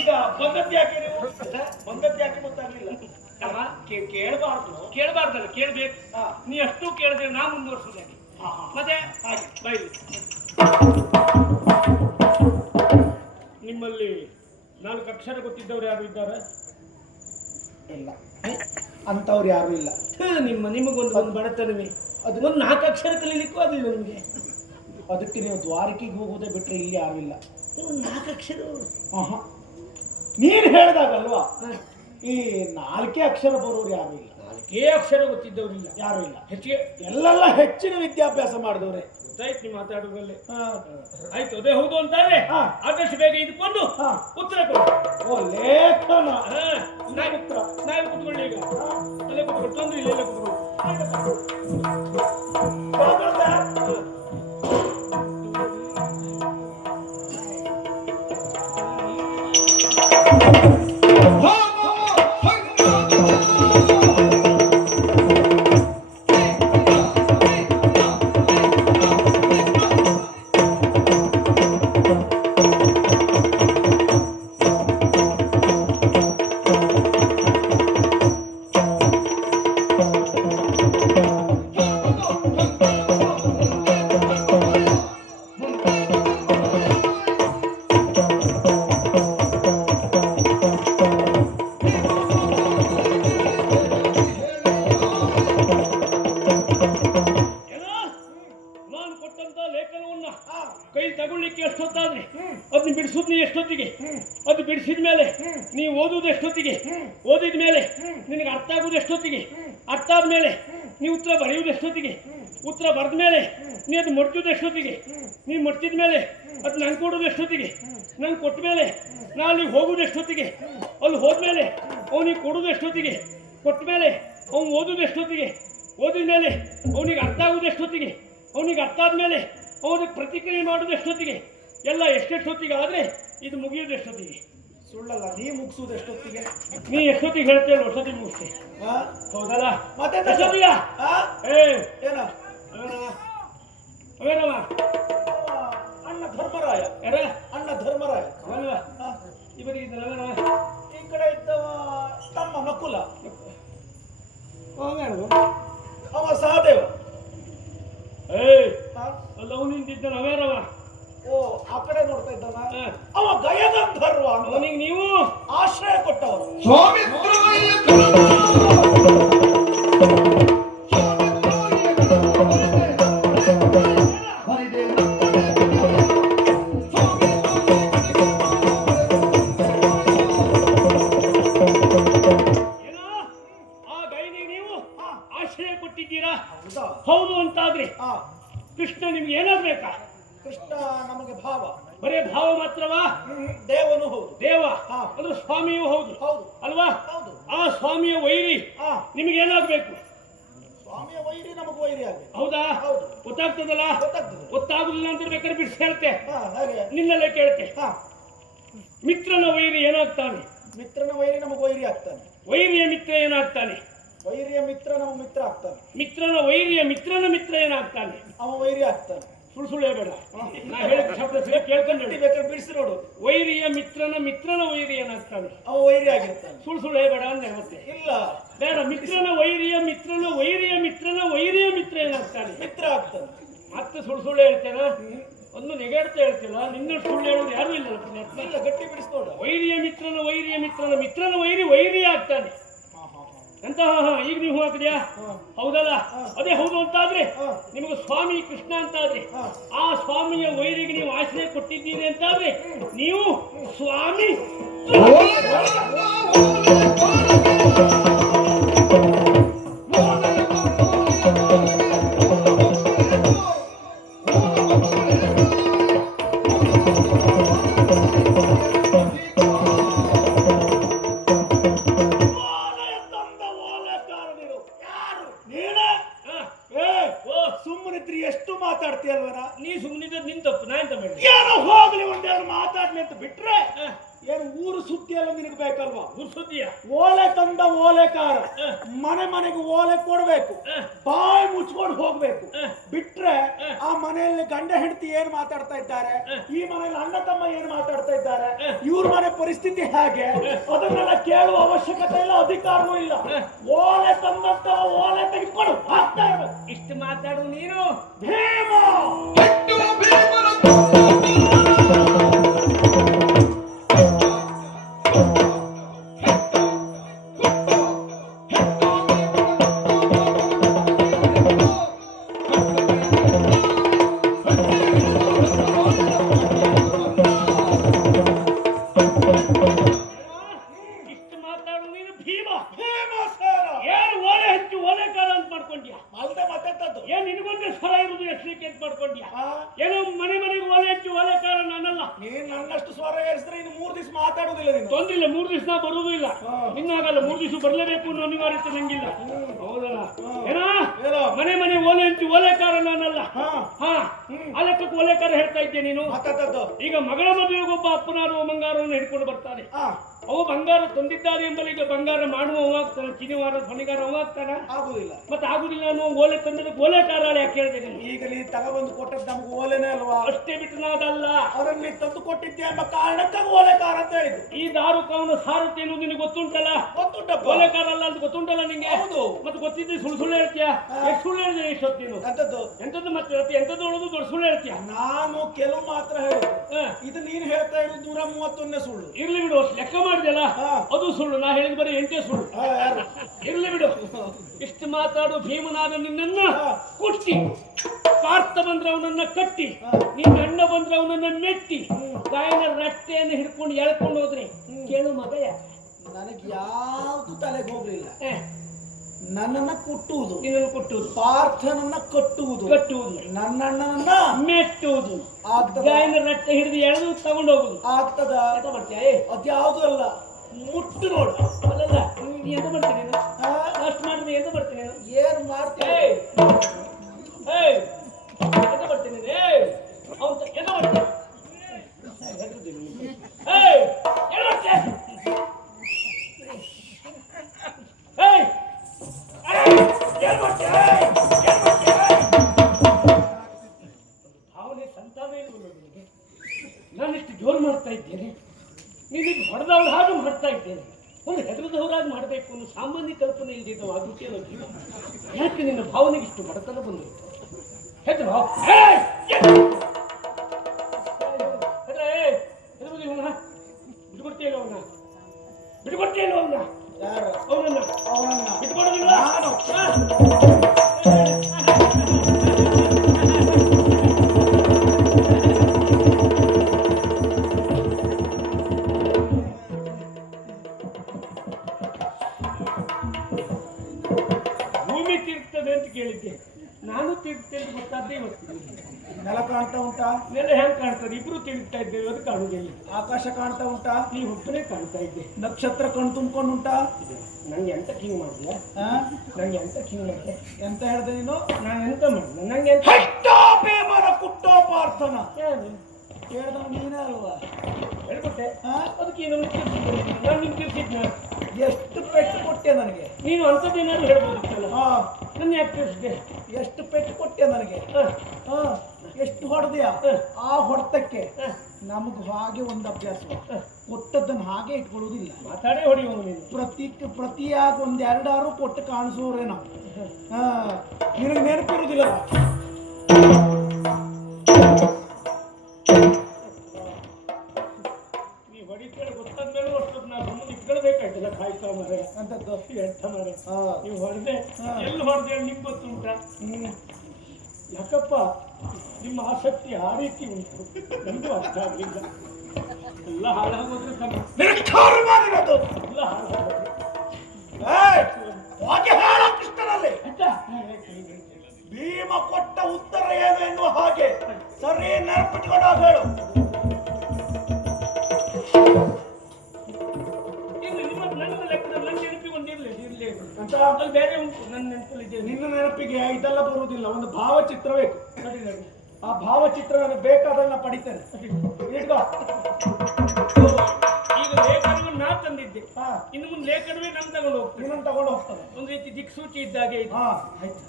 ಈಗ ಬಂದದ್ದು ಯಾಕೆ ನೀವು? ಬಂದದ್ದು ಯಾಕೆ ಗೊತ್ತಾಗ್ಲಿಲ್ಲ? ಕೇಳಬಾರ್ದು. ಕೇಳಬಾರ್ದಲ್ಲ, ಕೇಳ್ಬೇಕು. ನೀ ಅಷ್ಟು ಕೇಳಿದ್ರೆ ನಾ ಮುಂದುವರ್ಸೋದಾಗಿ. ಮತ್ತೆ ಹಾಗೆ ಬೈಲಿ. ನಿಮ್ಮಲ್ಲಿ 4 ಅಕ್ಷರ ಗೊತ್ತಿದ್ದವ್ರು ಯಾರು ಇದ್ದಾರೆ? ಇಲ್ಲ, ಅಂತವ್ರು ಯಾರು ಇಲ್ಲ. ನಿಮಗೊಂದು ಬಡತನವೇ. ಅದು ಒಂದು 4 ಅಕ್ಷರ ಕಲೀಲಿಕ್ಕೂ ಆಗಲಿಲ್ಲ ನಿಮಗೆ. ಅದಕ್ಕೆ ನೀವು ದ್ವಾರಕೆಗೆ ಹೋಗೋದೇ ಬಿಟ್ರೆ ಇಲ್ಲಿ ಯಾರು ಇಲ್ಲ. 4 ಅಕ್ಷರ ನೀನು ಹೇಳ್ದಾಗಲ್ವಾ, ಈ 4 ಅಕ್ಷರ ಬರೋರು ಯಾರು ಇಲ್ಲ. 4 ಅಕ್ಷರ ಗೊತ್ತಿದ್ದವ್ರಿಲ್ಲ, ಯಾರು ಇಲ್ಲ. ಹೆಚ್ಚಿಗೆ ಎಲ್ಲೆಲ್ಲ ಹೆಚ್ಚಿನ ವಿದ್ಯಾಭ್ಯಾಸ ಮಾಡಿದವ್ರೆ. ಗೊತ್ತಾಯ್ತು ನೀವು ಮಾತಾಡೋದ್ರಲ್ಲಿ. ಆಯ್ತು, ಅದೇ ಹೌದು ಅಂತಾರೆ. ಆದಷ್ಟು ಬೇಗ ಇದಕ್ಕೊಂದು ಉತ್ತರ ಕೊಡು. ಓ, ಲೇಖನ. ನಾವೇ ಕುತ್ಕೊಳ್ಳಿ ಈಗ. ಅಲ್ಲೇ ಕುತ್ಕೊಂಡು ತೊಂದ್ರೆ ಇಲ್ಲೆಲ್ಲ ಕುತ್ಕೊಳ್ಳಿ. ಕೈ ತಗೊಳ್ಳಿಕ್ಕೆ ಎಷ್ಟೊತ್ತಾದ್ರೆ ಅದನ್ನ ಬಿಡಿಸೋದು ನೀ ಎಷ್ಟೊತ್ತಿಗೆ? ಅದು ಬಿಡಿಸಿದ ಮೇಲೆ ನೀವು ಓದುವುದು ಎಷ್ಟೊತ್ತಿಗೆ? ಓದಿದ ಮೇಲೆ ನಿನಗೆ ಅರ್ಥ ಆಗುವುದು ಎಷ್ಟೊತ್ತಿಗೆ? ಅರ್ಥ ಆದ್ಮೇಲೆ ನೀವು ಉತ್ತರ ಬರೆಯುವುದು ಎಷ್ಟೊತ್ತಿಗೆ? ಉತ್ತರ ಬರೆದ ಮೇಲೆ ನೀ ಅದು ಮಡ್ಚೋದು ಎಷ್ಟೊತ್ತಿಗೆ? ನೀವು ಮಡ್ಚಿದ ಮೇಲೆ ಅದು ನಂಗೆ ಕೊಡೋದು ಎಷ್ಟೊತ್ತಿಗೆ? ನಂಗೆ ಕೊಟ್ಟ ಮೇಲೆ ನಾ ಅಲ್ಲಿಗೆ ಹೋಗುದು ಎಷ್ಟೊತ್ತಿಗೆ? ಅಲ್ಲಿ ಹೋದ್ಮೇಲೆ ಅವನಿಗೆ ಕೊಡೋದು ಎಷ್ಟೊತ್ತಿಗೆ? ಕೊಟ್ಟ ಮೇಲೆ ಅವನು ಓದುದು ಎಷ್ಟೊತ್ತಿಗೆ? ಓದಿದ ಮೇಲೆ ಅವನಿಗೆ ಅರ್ಥ ಆಗುವುದು ಎಷ್ಟೊತ್ತಿಗೆ? ಅವನಿಗೆ ಅರ್ಥ ಆದ್ಮೇಲೆ ಅವನಿಗೆ ಪ್ರತಿಕ್ರಿಯೆ ಮಾಡೋದು ಎಷ್ಟೊತ್ತಿಗೆ? ಎಲ್ಲ ಎಷ್ಟೆಷ್ಟೊತ್ತಿಗೆ ಆದ್ರೆ ಇದು ಮುಗಿಯೋದು ಎಷ್ಟೊತ್ತಿಗೆ? ಸುಳ್ಳಲ್ಲ, ನೀ ಮುಗಿಸುವುದು ಎಷ್ಟೊತ್ತಿಗೆ? ನೀ ಎಷ್ಟೊತ್ತಿಗೆ ಹೇಳ್ತೇವೆ ಅಷ್ಟೊತ್ತಿಗೆ ಮುಗಿಸ್ತಿ. ಹೌದಲ್ಲ? ಮತ್ತೆ ಎಷ್ಟೊತ್ತಿಗ? ಏನ ಅವೇನವ? ಅಣ್ಣ ಧರ್ಮರಾಯ. ಯಾರ? ಅಣ್ಣ ಧರ್ಮರಾಯ. ಅವಲ್ವಾ? ಈ ಬದಿ ಇದ್ದಲ್ಲ ಅವೇನವ? ಈ ಕಡೆ ಇದ್ದವ ತಮ್ಮ ನಕುಲ. ಅವ ಸಹದೇವ. ಅಲ್ಲ ಅವನಿಂದ ಅವೇನವ? ಓ ಆ ಕಡೆ ನೋಡ್ತಾ ಇದ್ದಾನ ಹ. ಅವ ಗಯಗಂಧರ್ವ ಅಂತ ಅವನಿಗೆ ನೀವು ಆಶ್ರಯ ಕೊಟ್ಟವನು. ಸ್ವಾಮಿ ಏನೋ ಆ ಗೈನಿಗೆ ನೀವು ಆಶ್ರಯ ಕೊಟ್ಟಿದ್ದೀರಾ? ಹೌದಾ? ಹೌದು ಅಂತಾದ್ರೆ ಆ ಕೃಷ್ಣ ನಿಮ್ಗೆ ಏನಾಗ್ಬೇಕಾ? ಕೃಷ್ಣ ನಮಗೆ ಭಾವ. ಬರೇ ಭಾವ ಮಾತ್ರವಾ? ದೇವನು ಹೌದು. ದೇವ ಹಾ. ಅಂದ್ರೆ ಸ್ವಾಮಿಯೂ ಹೌದು ಹೌದು ಅಲ್ವಾ? ಹೌದು. ಆ ಸ್ವಾಮಿಯ ವೈರಿ ಆ ನಿಮ್ಗೆ ಏನಾಗ್ಬೇಕು? ಸ್ವಾಮಿಯ ವೈರಿ ನಮಗೆ ವೈರಿ ಆಗಬೇಕು. ಹೌದಾ? ಹೌದು. ಗೊತ್ತಾಗ್ತದಲ್ಲ? ಗೊತ್ತಾಗ್ತದೆ. ಗೊತ್ತಾಗುದಿಲ್ಲ ಅಂತ ಬೇಕಾದ್ರೆ ಬಿಡಿಸಿ ಹೇಳ್ತೆ, ಹಾಗೆ ನಿನ್ನಲ್ಲೇ ಕೇಳ್ತೆ. ಹಾ ಮಿತ್ರನ ವೈರಿ ಏನಾಗ್ತಾನೆ? ಮಿತ್ರನ ವೈರಿ ನಮಗೆ ವೈರಿ ಆಗ್ತಾನೆ. ವೈರಿಯ ಮಿತ್ರ ಏನಾಗ್ತಾನೆ? ವೈರಿಯ ಮಿತ್ರ ನಮ್ಮ ಮಿತ್ರ ಆಗ್ತಾನೆ. ಮಿತ್ರನ ವೈರಿಯ ಮಿತ್ರನ ಮಿತ್ರ ಏನಾಗ್ತಾನೆ? ಅವ ವೈರಿ ಆಗ್ತಾನೆ. ಸುಳ್ಳು ಸುಳ್ಳು ಹೇಳ್ಬೇಡ. ನಾ ಹೇಳಿದ ಶಬ್ದ ಸರಿ ಕೇಳ್ಕೊಂಡು ಹೇಳು. ಬೇಕಾದ್ರೆ ಬಿಡಿಸಿ ನೋಡು. ವೈರಿಯ ಮಿತ್ರನ ಮಿತ್ರನ ವೈರಿ ಏನಾಗ್ತಾನೆ? ಅವ ವೈರಿ ಆಗಿರ್ತಾನೆ. ಸುಳ್ಳು ಸುಳ್ಳು ಹೇಳ್ಬೇಡ ಅಂದ್ರೆ ಮತ್ತೆ ಇಲ್ಲ ಬೇಡ. ಮಿತ್ರನ ವೈರಿಯ ಮಿತ್ರನ ವೈರಿಯ ಮಿತ್ರನ ವೈರಿಯ ಮಿತ್ರ ಏನಾಗ್ತಾನೆ? ಮಿತ್ರ ಆಗ್ತಾನೆ. ಮತ್ತೆ ಸುಳ್ಳು ಸುಳ್ಳು ಹೇಳ್ತೇನ? ಒಂದು ನೆಗೆಡ್ತಾ ಹೇಳ್ತಿಲ್ಲ. ನಿನ್ನ ಸುಳ್ಳು ಹೇಳೋದು ಯಾರು ಇಲ್ಲ. ಇಲ್ಲ ಗಟ್ಟಿ ಬಿಡಿಸಿ ನೋಡು. ವೈರಿಯ ಮಿತ್ರನ ಮಿತ್ರನ ವೈರಿ ವೈರಿ ಆಗ್ತಾನೆ ಅಂತ. ಈಗ ನೀವು ಹಾಕಿದ್ಯಾ? ಹೌದಲ್ಲ? ಅದೇ ಹೌದು ಅಂತಾದ್ರೆ ನಿಮಗೆ ಸ್ವಾಮಿ ಕೃಷ್ಣ ಅಂತಾದ್ರೆ ಆ ಸ್ವಾಮಿಯ ವೈರಿಗೆ ನೀವು ಆಶ್ರಯ ಕೊಟ್ಟಿದ್ದೀರಿ ಅಂತಾದ್ರೆ ನೀವು ಸ್ವಾಮಿ ಸುಮ್ಮನಿದ್ರಿ ಎಷ್ಟು ಮಾತಾಡ್ತೀಯಲ್ವನ? ನೀ ಸುಮ್ಮನಿದ್ದ ನಿನ್ ತಪ್ಪು, ನಾ ಎಂತ ಮಾಡಿ? ಏನೋ ಹೋಗ್ಲಿ ಒಂದೆರಡು ಮಾತಾಡ್ಲಿ ಅಂತ ಬಿಟ್ರೆ ಏನು ಊರು ಸುದ್ದಿ ಎಲ್ಲ ನಿನಗೆ ಬೇಕಲ್ವಾ? ಸುದ್ದಿಯ ಓಲೆ ತಂದ ಓಲೆಕಾರ ಮನೆ ಮನೆಗೆ ಓಲೆ ಕೊಡ್ಬೇಕು, ಬಾಯಿ ಮುಚ್ಕೊಂಡು ಹೋಗ್ಬೇಕು. ಬಿಟ್ರೆ ಆ ಮನೆಯಲ್ಲಿ ಗಂಡ ಹೆಂಡತಿ ಏನ್ ಮಾತಾಡ್ತಾ ಇದ್ದಾರೆ, ಈ ಮನೆಯಲ್ಲಿ ಅಣ್ಣ ತಮ್ಮ ಏನ್ ಮಾತಾಡ್ತಾ ಇದ್ದಾರೆ, ಇವ್ರ ಮನೆ ಪರಿಸ್ಥಿತಿ ಹೇಗೆ, ಅದನ್ನೆಲ್ಲ ಕೇಳುವ ಅವಶ್ಯಕತೆ ಇಲ್ಲ, ಅಧಿಕಾರವೂ ಇಲ್ಲ. ಓಲೆ ತಂದಂತ ಓಲೆ ತೆಗೆದುಕೊಂಡು ಹಾಕ್ತಾ ಇರ್ಬೇಕು. ಇಷ್ಟು ಮಾತಾಡು ನೀನು ಭೀಮ ಏನೋ ಮನೆ ಮನೆಗೆ ಓಲೆ ಹಚ್ಚಿ ಓಲೆ ಕಾಲ ನಾನಲ್ಲ. ನೀನ್ ನನ್ನಷ್ಟು ಸ್ವರ ಏರಿಸಿದ್ರೆ ಇನ್ನು 3 ದಿವಸ ಮಾತಾಡುದಿಲ್ಲ ನೀನು. ತೊಂದ್ರಿಲ್ಲ, 3 ದಿವಸ ನಾ ಬರುವುದೂ ಇಲ್ಲ. ನಿನ್ನಾಗಲ್ಲ, 3 ದಿವಸ ಬರ್ಲೇಬೇಕು ಅನ್ನೋ ಅನಿವಾರ್ಯತೆ ನಂಗಿಲ್ಲ. ಹೌದಲ್ಲ? ಏನೋ ಮನೆ ಮನೆ ಓಲೆ ಹಚ್ಚಿ ಓಲೆ ಕಾರ ನಾನಲ್ಲ. ಆ ಲೆಕ್ಕಕ್ಕೆ ಓಲೆಕಾರ ಹೇಳ್ತಾ ಇದ್ದೆ ನೀನು. ಈಗ ಮಗಳ ಮದುವೆಗೆ ಒಬ್ಬ ಅಪ್ಪನಾರು ಬಂಗಾರವನ್ನು ಹಿಡ್ಕೊಂಡು ಬರ್ತಾನೆ. ಅವು ಬಂಗಾರ ತಂದಿದ್ದಾರೆ ಎಂಬಲ್ಲಿ ಈಗ ಬಂಗಾರ ಮಾಡುವ ಹೋಗ್ತಾನೆ, ಚಿನಿವಾರ ಶನಿಗಾರ ಹೋಗ್ತಾನ. ಆಗುದಿಲ್ಲ. ಮತ್ತೆ ಆಗುದಿಲ್ಲ ಅನ್ನೋ ಓಲೆ ತಂದದ ಓಲೆಕಾರ ಯಾಕೆ ಹೇಳಿದೆ ನೀನು? ಈಗ ನೀ ತಗೊಬಂದು ಕೊಟ್ಟದ್ದು ನಮ್ಗೆ ಓಲೆನೇ ಅಲ್ವಾ? ಅಷ್ಟೇ ಬಿಟ್ಟು ನಾದಲ್ಲ, ಅದನ್ನ ನೀ ತಂದು ಕೊಟ್ಟಿದ್ದೆ ಎಂಬ ಕಾರಣಕ್ಕಾಗಿ ಓಲೆಕಾರ ಅಂತ ಹೇಳಿದ್ದು. ಈ ದಾರುಕವನ ಸಾರಥಿ ಅನ್ನೋದು ನಿನಗೆ ಗೊತ್ತುಂಟಲ್ಲ? ಗೊತ್ತುಂಟಪ್ಪ. ಓಲೆಕಾರ ಅಲ್ಲ ಅಂತ ಗೊತ್ತುಂಟಲ್ಲ ನಿಂಗೆ? ಹೌದು. ಮತ್ತೆ ಗೊತ್ತಿದ್ದೆ ಸುಳ್ಳು ಸುಳ್ಳು ಹೇಳ್ತೀಯ. ಎಷ್ಟು ಸುಳ್ಳು ಹೇಳಿದೆ ಇಷ್ಟೊತ್ತು ನೀನು? ಎಂತದ್ದು ಎಂತದ್ದು ಮತ್ತೆ ಹೇಳ್ತೀಯ? ಎಂತದ್ದು ಹೇಳೋದು ದೊಡ್ಡ ಸುಳ್ಳು ಹೇಳ್ತೀಯ. ನಾನು ಕೆಲವು ಮಾತ್ರ ಹೇಳಿದ್ದು. ಇದು ನೀನು ಹೇಳ್ತಾ ಇರೋದು 131ನೇ ಸುಳ್ಳು. ಇರ್ಲಿ ಬಿಡು, ಲೆಕ್ಕ ಮಾಡಿದೆಲ್ಲ ಅದು ಸುಳ್ಳು. ನಾ ಹೇಳಿದ ಬರೀ 8 ಸುಳ್ಳು. ಇರ್ಲಿ ಬಿಡು. ಇಷ್ಟು ಮಾತಾಡು ಭೀಮನಾದ ನಿನ್ನನ್ನ ಕುಟ್ಟಿ, ಪಾರ್ಥ ಬಂದ್ರೆ ಅವನನ್ನ ಕಟ್ಟಿ, ನಿನ್ನ ಅಣ್ಣ ಬಂದ್ರೆ ಅವನನ್ನ ಮೆಟ್ಟಿ, ಗಾಯನ ರಟ್ಟೆಯನ್ನು ಹಿಡ್ಕೊಂಡು ಎಳ್ಕೊಂಡು ಹೋದ್ರೆ ಕೇಳು ಮಗಯ. ನನಗೆ ಯಾವ್ದು ತಲೆಗೆ ಹೋಗ್ಲಿಲ್ಲ. ನನ್ನನ್ನ ಕುಟ್ಟುವುದು, ನಿನ್ನನ್ನು ಕುಟ್ಟುವುದು, ಪಾರ್ಥನನ್ನ ಕಟ್ಟುವುದು, ಕಟ್ಟುವುದು, ನನ್ನ ಅಣ್ಣನನ್ನ ಮೆಟ್ಟುವುದು, ಆಗ್ತದ, ಗಾಯನ ರಟ್ಟೆ ಹಿಡಿದು ಎಳೆದು ತಗೊಂಡು ಹೋಗುದು. ಆಗ್ತದ? ಅದ್ಯಾವ್ದು ಅಲ್ಲ, ಮುಟ್ಟು ನೋಡು. ಅಲ್ಲಲ್ಲ, ನೀ ಎಂತ ಮಾಡ್ತೀನಿ ನೀನು? ಅಷ್ಟು ಮಾಡಿದ್ರೆ ಎಂತ ಮಾಡ್ತೀನಿ ನೀನು? ಏನ್ ಮಾಡ್ತೀನಿ? ಎಂತ ಮಾಡ್ತೀನಿ ನೀನು? ಅವನು ಎಂತ ಮಾಡ್ತೀನಿ? ಭಾವನೆ ಸಂತಾನ ಇಲ್ವಲ್ಲ ನಿನಗೆ? ನಾನಿಷ್ಟು ಜೋರು ಮಾಡ್ತಾ ಇದ್ದೇನೆ, ನೀನು ಹೊಡೆದವ್ರ ಹಾಗೆ ಮಾಡ್ತಾ ಇದ್ದೇನೆ. ಒಂದು ಹೆದರದವರಾಗಿ ಮಾಡಬೇಕು ಅನ್ನೋ ಸಾಮಾನ್ಯ ಕಲ್ಪನೆ ಇಲ್ದಿದ್ದವು. ಅದಕ್ಕೆ ಯಾಕೆ ನಿನ್ನ ಭಾವನೆಗೆ ಇಷ್ಟು ಬಡತನ ಬಂದಿತ್ತು? ಹೆದರು ತಿಂದು ಗೊತ್ತಾದ್ದೇ ಇವತ್ತು ನೆಲ ಕಾಣ್ತಾ ಉಂಟಾ? ನೆಲ ಹೆಂಗ್ ಕಾಣ್ತದೆ? ಇಬ್ರು ತಿಂತಾ ಇದ್ದೇವೆ, ಅದು ಕಾಣುವುದಿಲ್ಲ. ಆಕಾಶ ಕಾಣ್ತಾ ಉಂಟಾ? ನೀವು ಒಬ್ಬನೇ ಕಾಣ್ತಾ ಇದ್ದೆ. ನಕ್ಷತ್ರ ಕಣ್ ತುಂಬ್ಕೊಂಡು ಉಂಟಾ? ನಂಗೆ ಎಂತ ಕಿಂಗ್ ಮಾಡಿದ್ಯಾ? ನಂಗೆ ಎಂತ ಕಿಂಗ್ ಮಾಡಿದೆ? ಎಂತ ಹೇಳ್ದೆ ನೀನು? ನಾನು ಎಂತ ಮಾಡಿದೆ? ನಂಗೆ ಎಂತ ಭೀಮನ ಕುಟ್ಟೋ ಪ್ರಾರ್ಥನ ಕೇಳ್ದವ್ ನೀನೇ ಅಲ್ವಾ? ಹೇಳ್ಬಿಟ್ಟೆ. ಅದಕ್ಕೆ ನಾನು ನಿನ್ ತಿರ್ಸಿದ್ನ. ಎಷ್ಟು ಪೆಟ್ಟು ಕೊಟ್ಟೆ ನನಗೆ? ನೀನು ಅಂಥದ್ದೇನಾದ್ರು ಹೇಳ್ಬೋದಿತ್ತಲ್ಲ. ನನ್ನ ಯಾಕೆ ತಿರ್ಸಿದೆ? ಎಷ್ಟು ಪೆಟ್ಟು ಕೊಟ್ಟೆ ನನಗೆ? ಎಷ್ಟು ಹೊಡೆದ್ಯಾ? ಆ ಹೊಡೆತಕ್ಕೆ ನಮಗ್ ಹಾಗೆ ಒಂದು ಅಭ್ಯಾಸ, ಕೊಟ್ಟದ್ದನ್ನು ಹಾಗೆ ಇಟ್ಕೊಳ್ಳುವುದಿಲ್ಲ. ಮಾತಾಡೇ ಹೊಡಿಯೋನು ನೀನು. ಪ್ರತಿಯಾಗ ಒಂದ್ ಎರಡಾರು ಕೊಟ್ಟು ಕಾಣಿಸೋರೆ ನಾವು. ನಿನಗೆ ನೆನಪಿರುವುದಿಲ್ಲ. ನೀವು ಹೊಡಿತಾರೆ ಗೊತ್ತಾದ್ಮೇಲೆ ಅಷ್ಟೊತ್ತು ನಾವು ಸುಮ್ಮನೆ ಇಟ್ಕೊಳ್ಬೇಕಾಯ್ತಲ್ಲ, ಕಾಯ್ತಾ ಮರೆ ಅಂತದ್ದು ಎಂತ ಮರೆ. ನೀವು ಹೊಡೆದೆ ಎಲ್ಲಿ ಹೊಡೆದೆ ನಿಮ್ಗೆ ಗೊತ್ತುಂಟ? ಯಾಕಪ್ಪ ನಿಮ್ಮ ಆಸಕ್ತಿ ಆ ರೀತಿ ಉಂಟು, ನಮಗೂ ಅರ್ಥ ಆಗಲಿಲ್ಲ. ಎಲ್ಲ ಹಾಳಾಗೋದ್ರೆ ಎಲ್ಲ ಹಾಳಾಗೋದ್ರೆ ಕೃಷ್ಣನಲ್ಲಿ ಭೀಮ ಕೊಟ್ಟ ಉತ್ತರ ಏನು ಎನ್ನುವ ಹಾಗೆ ಸರಿ ನೆನಪಿಟ್ಕೊಂಡು ಹೇಳು. ನನ್ನ ಲೆಕ್ಕದಲ್ಲಿ ನನ್ನ ನೆನಪಿಗೆ ಒಂದಿರಲಿ ಅಂತ ಅಲ್ಲಿ ಬೇರೆ ಉಂಟು. ನನ್ನ ನೆನಪಲ್ಲಿ ನಿನ್ನ ನೆನಪಿಗೆ ಇದೆಲ್ಲ ಬರುವುದಿಲ್ಲ. ಒಂದು ಭಾವಚಿತ್ರ ಬೇಕು. ಆ ಭಾವಚಿತ್ರ ನನಗೆ ಬೇಕಾದನ್ನ ಪಡಿತೇನೆ. ಇಟ್ಕೋ. ಈಗ ಲೇಖನವನ್ನು ನಾ ತಂದಿದ್ದೆ, ಇನ್ನು ಮುಂದೆ ಲೇಖನವೇ ನಾನು ತಗೊಂಡು ಹೋಗ್ತೇನೆ. ನೀನನ್ನು ತಗೊಂಡು ಹೋಗ್ತದೆ. ಒಂದು ರೀತಿ ದಿಕ್ಸೂಚಿ ಇದ್ದಾಗೆ ಇದೆ. ಆಯ್ತು.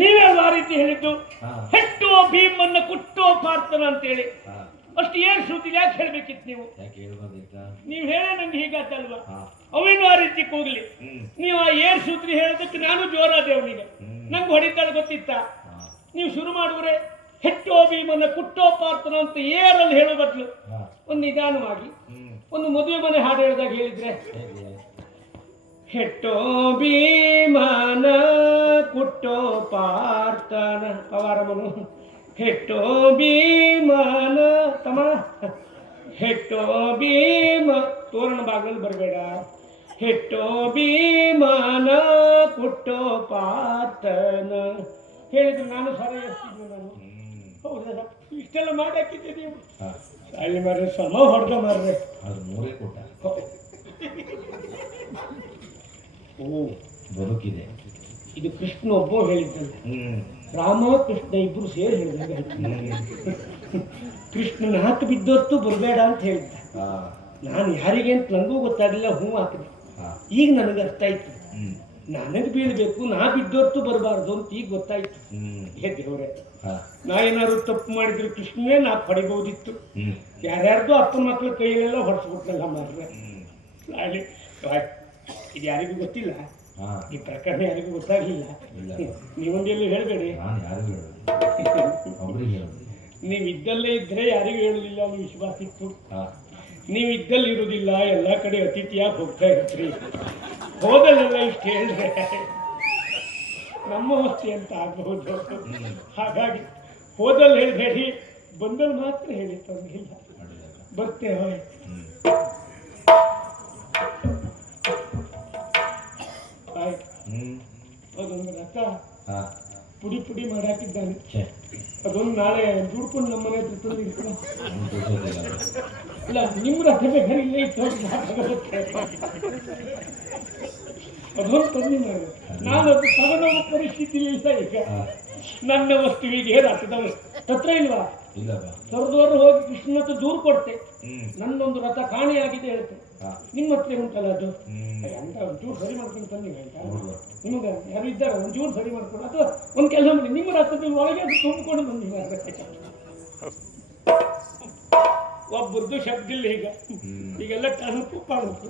ನೀವೇ ಆ ರೀತಿ ಹೇಳಿದ್ದು, ಹೆಟ್ಟೋ ಭೀಮನ್ನ ಕುಟ್ಟೋ ಪಾರ್ಥನ ಅಂತೇಳಿ. ಅಷ್ಟು ಏನ್ ಶ್ರುತಿ ಯಾಕೆ ಹೇಳ್ಬೇಕಿತ್ತು ನೀವು? ನೀವು ಹೇಳ ನಂಗೆ ಹೀಗಾತಲ್ವಾ? ಅವೇನು ಆ ರೀತಿ ಕೂಗ್ಲಿ. ನೀವು ಆ ಏರ್ ಸೂತ್ರಿ ಹೇಳೋದಕ್ಕೆ ನಾನು ಜೋರಾದೆ ಅವನಿಗೆ. ನಂಗೆ ಹೊಡಿತಾಳೆ ಗೊತ್ತಿತ್ತ? ನೀವು ಶುರು ಮಾಡುವ್ರೆ ಹೆಟ್ಟೋ ಭೀಮನ್ನ ಕುಟ್ಟೋ ಪಾರ್ಥನ ಅಂತ ಏರಲ್ಲಿ ಹೇಳೋ ಬದಲು ಒಂದು ನಿಧಾನವಾಗಿ ಒಂದು ಮದುವೆ ಮನೆ ಹಾಡು ಹೇಳಿದಾಗ ಹೇಳಿದ್ರೆ, ಹೆಟ್ಟೋ ಭೀಮನ ಕುಟ್ಟೋ ಪಾರ್ಥನ ಪವಾರಮನು, ಹೆಟ್ಟೋ ಭೀಮನ ತಮ, ಹೆಟ್ಟೋ ಭೀಮ ತೋರಣ ಭಾಗದಲ್ಲಿ ಬರಬೇಡ, ಹೆಟ್ಟೋ ಭೀಮನ ಕುಟ್ಟೋ ಪಾರ್ಥನ ಹೇಳಿದ್ರು. ನಾನು ಸರಿ ಎಷ್ಟಿದ್ದೆ ನಾನು. ಹೌದಲ್ಲ, ಇಷ್ಟೆಲ್ಲ ಮಾಡಿ ಹಾಕಿದ್ದೆ ನೀವು. ಅಲ್ಲಿ ಮಾರ್ರೆ ಸಮ ಹೊಡೆದ ಮಾರ್ರೆ. ಓ ಬದುಕಿದೆ. ಇದು ಕೃಷ್ಣ ಒಬ್ಬ ಹೇಳಿದ್ದಲ್ಲ, ರಾಮ ಕೃಷ್ಣ ಇಬ್ರು ಸೇರಿ ಹೇಳಿದಾಗ ಕೃಷ್ಣನ ಹಾಕಿ ಬಿದ್ದೊತ್ತು ಬರಬೇಡ ಅಂತ ಹೇಳಿದ್ದ. ನಾನು ಯಾರಿಗೆ ಅಂತ ನನಗೂ ಗೊತ್ತಾಗಲಿಲ್ಲ, ಹೂ ಹಾಕಿದೆ. ಈಗ ನನಗೆ ಅರ್ಥ ಆಯ್ತು, ನನಗೆ ಬೀಳ್ಬೇಕು, ನಾ ಬಿದ್ದೊತ್ತು ಬರಬಾರ್ದು ಅಂತ ಈಗ ಗೊತ್ತಾಯ್ತು. ಹೇ ದೇವ್ರೆ, ನಾ ಏನಾದ್ರು ತಪ್ಪು ಮಾಡಿದ್ರೆ ಕೃಷ್ಣನೇ ನಾ ಪಡಿಬಹುದಿತ್ತು. ಯಾರ್ಯಾರ್ದು ಅಪ್ಪನ ಮಕ್ಕಳ ಕೈಯಲ್ಲೆಲ್ಲ ಹೊಡೆಸ್ಬಿಟ್ನಲ್ಲ ಮಾರ್ರೆ. ಇದು ಯಾರಿಗೂ ಗೊತ್ತಿಲ್ಲ, ಈ ಪ್ರಕರಣ ಯಾರಿಗೂ ಗೊತ್ತಾಗಲಿಲ್ಲ. ನೀವೊಂದೆಲ್ಲೂ ಹೇಳಬೇಡಿ. ನೀವು ಇದ್ದಲ್ಲೇ ಇದ್ರೆ ಯಾರಿಗೂ ಹೇಳುದಿಲ್ಲ ಅನ್ನೋ ವಿಶ್ವಾಸ ಇತ್ತು. ನೀವು ಇದ್ದಲ್ಲಿ ಇರುವುದಿಲ್ಲ, ಎಲ್ಲ ಕಡೆ ಅತಿಥಿಯಾಗಿ ಹೋಗ್ತಾ ಇರ್ತೀರಿ. ಹೋದಲ್ಲೆಲ್ಲ ಇಷ್ಟು ಹೇಳಿದ್ರೆ ನಮ್ಮ ವಸ್ತಿ ಅಂತ ಆಗಬಹುದು. ಹಾಗಾಗಿ ಹೋದಲ್ಲಿ ಹೇಳಬೇಡಿ, ಬಂದಲ್ಲಿ ಮಾತ್ರ ಹೇಳಿ ತೊಂದಿಲ್ಲ. ಬರ್ತೇವೆ. ಅದೊಂದು ರಥ ಪುಡಿ ಪುಡಿ ಮಾಡಿ ಹಾಕಿದ್ದಾನೆ. ಅದೊಂದು ನಾಳೆ ದುಡ್ಕೊಂಡು ನಮ್ಮನೆ ಹತ್ರ ತಂದಿರ್ತೀನಿ. ಇಲ್ಲ, ನಿಮ್ಮ ರಥ ಬೇಕಾದ್ರೆ ಇಲ್ಲೇ ಇತ್ತು ಅದೊಂದು ಕಮ್ಮಿ ಮಾಡಿ. ನಾನು ಅದು ತಗೊಂಡೋಗೋ ಪರಿಸ್ಥಿತಿ ಇಲ್ಲ ಈಗ. ನನ್ನ ವಸ್ತುವಿಗೆ ರಥದ ಹತ್ರ ಇಲ್ವಾ? ತೊರೆದವರು ಹೋಗಿ ಕೃಷ್ಣನ ಹತ್ರ ದೂರು ಕೊಡ್ತೆ, ನನ್ನೊಂದು ರಥ ಕಾಣೆಯಾಗಿದೆ ಹೇಳ್ತೆ. ನಿಮ್ಮ ಹತ್ರ ಉಂಟಲ್ಲ ಅದು ಅಂತ ಒಂಚೂರು ಸರಿ ಮಾಡ್ಕೊಂಡು ತಂದಿಲ್ಲ ಆಯ್ತಾ? ನಿಮ್ಗೆ ಯಾರು ಇದ್ದಾರೆ ಒಂಚೂರು ಸರಿ ಮಾಡ್ಕೊಂಡು, ಅಥವಾ ಒಂದು ಕೆಲಸ ಮಾಡಿ ನಿಮ್ಮ ರಥದ ಒಳಗೆ ಅದು ತುಂಬಿಕೊಂಡು ಬಂದಿಲ್ಲ. ಒಬ್ಬರದ್ದು ಶಬ್ದ ಇಲ್ಲ ಈಗೆಲ್ಲ ಟನಕು ಪಾಣಕು.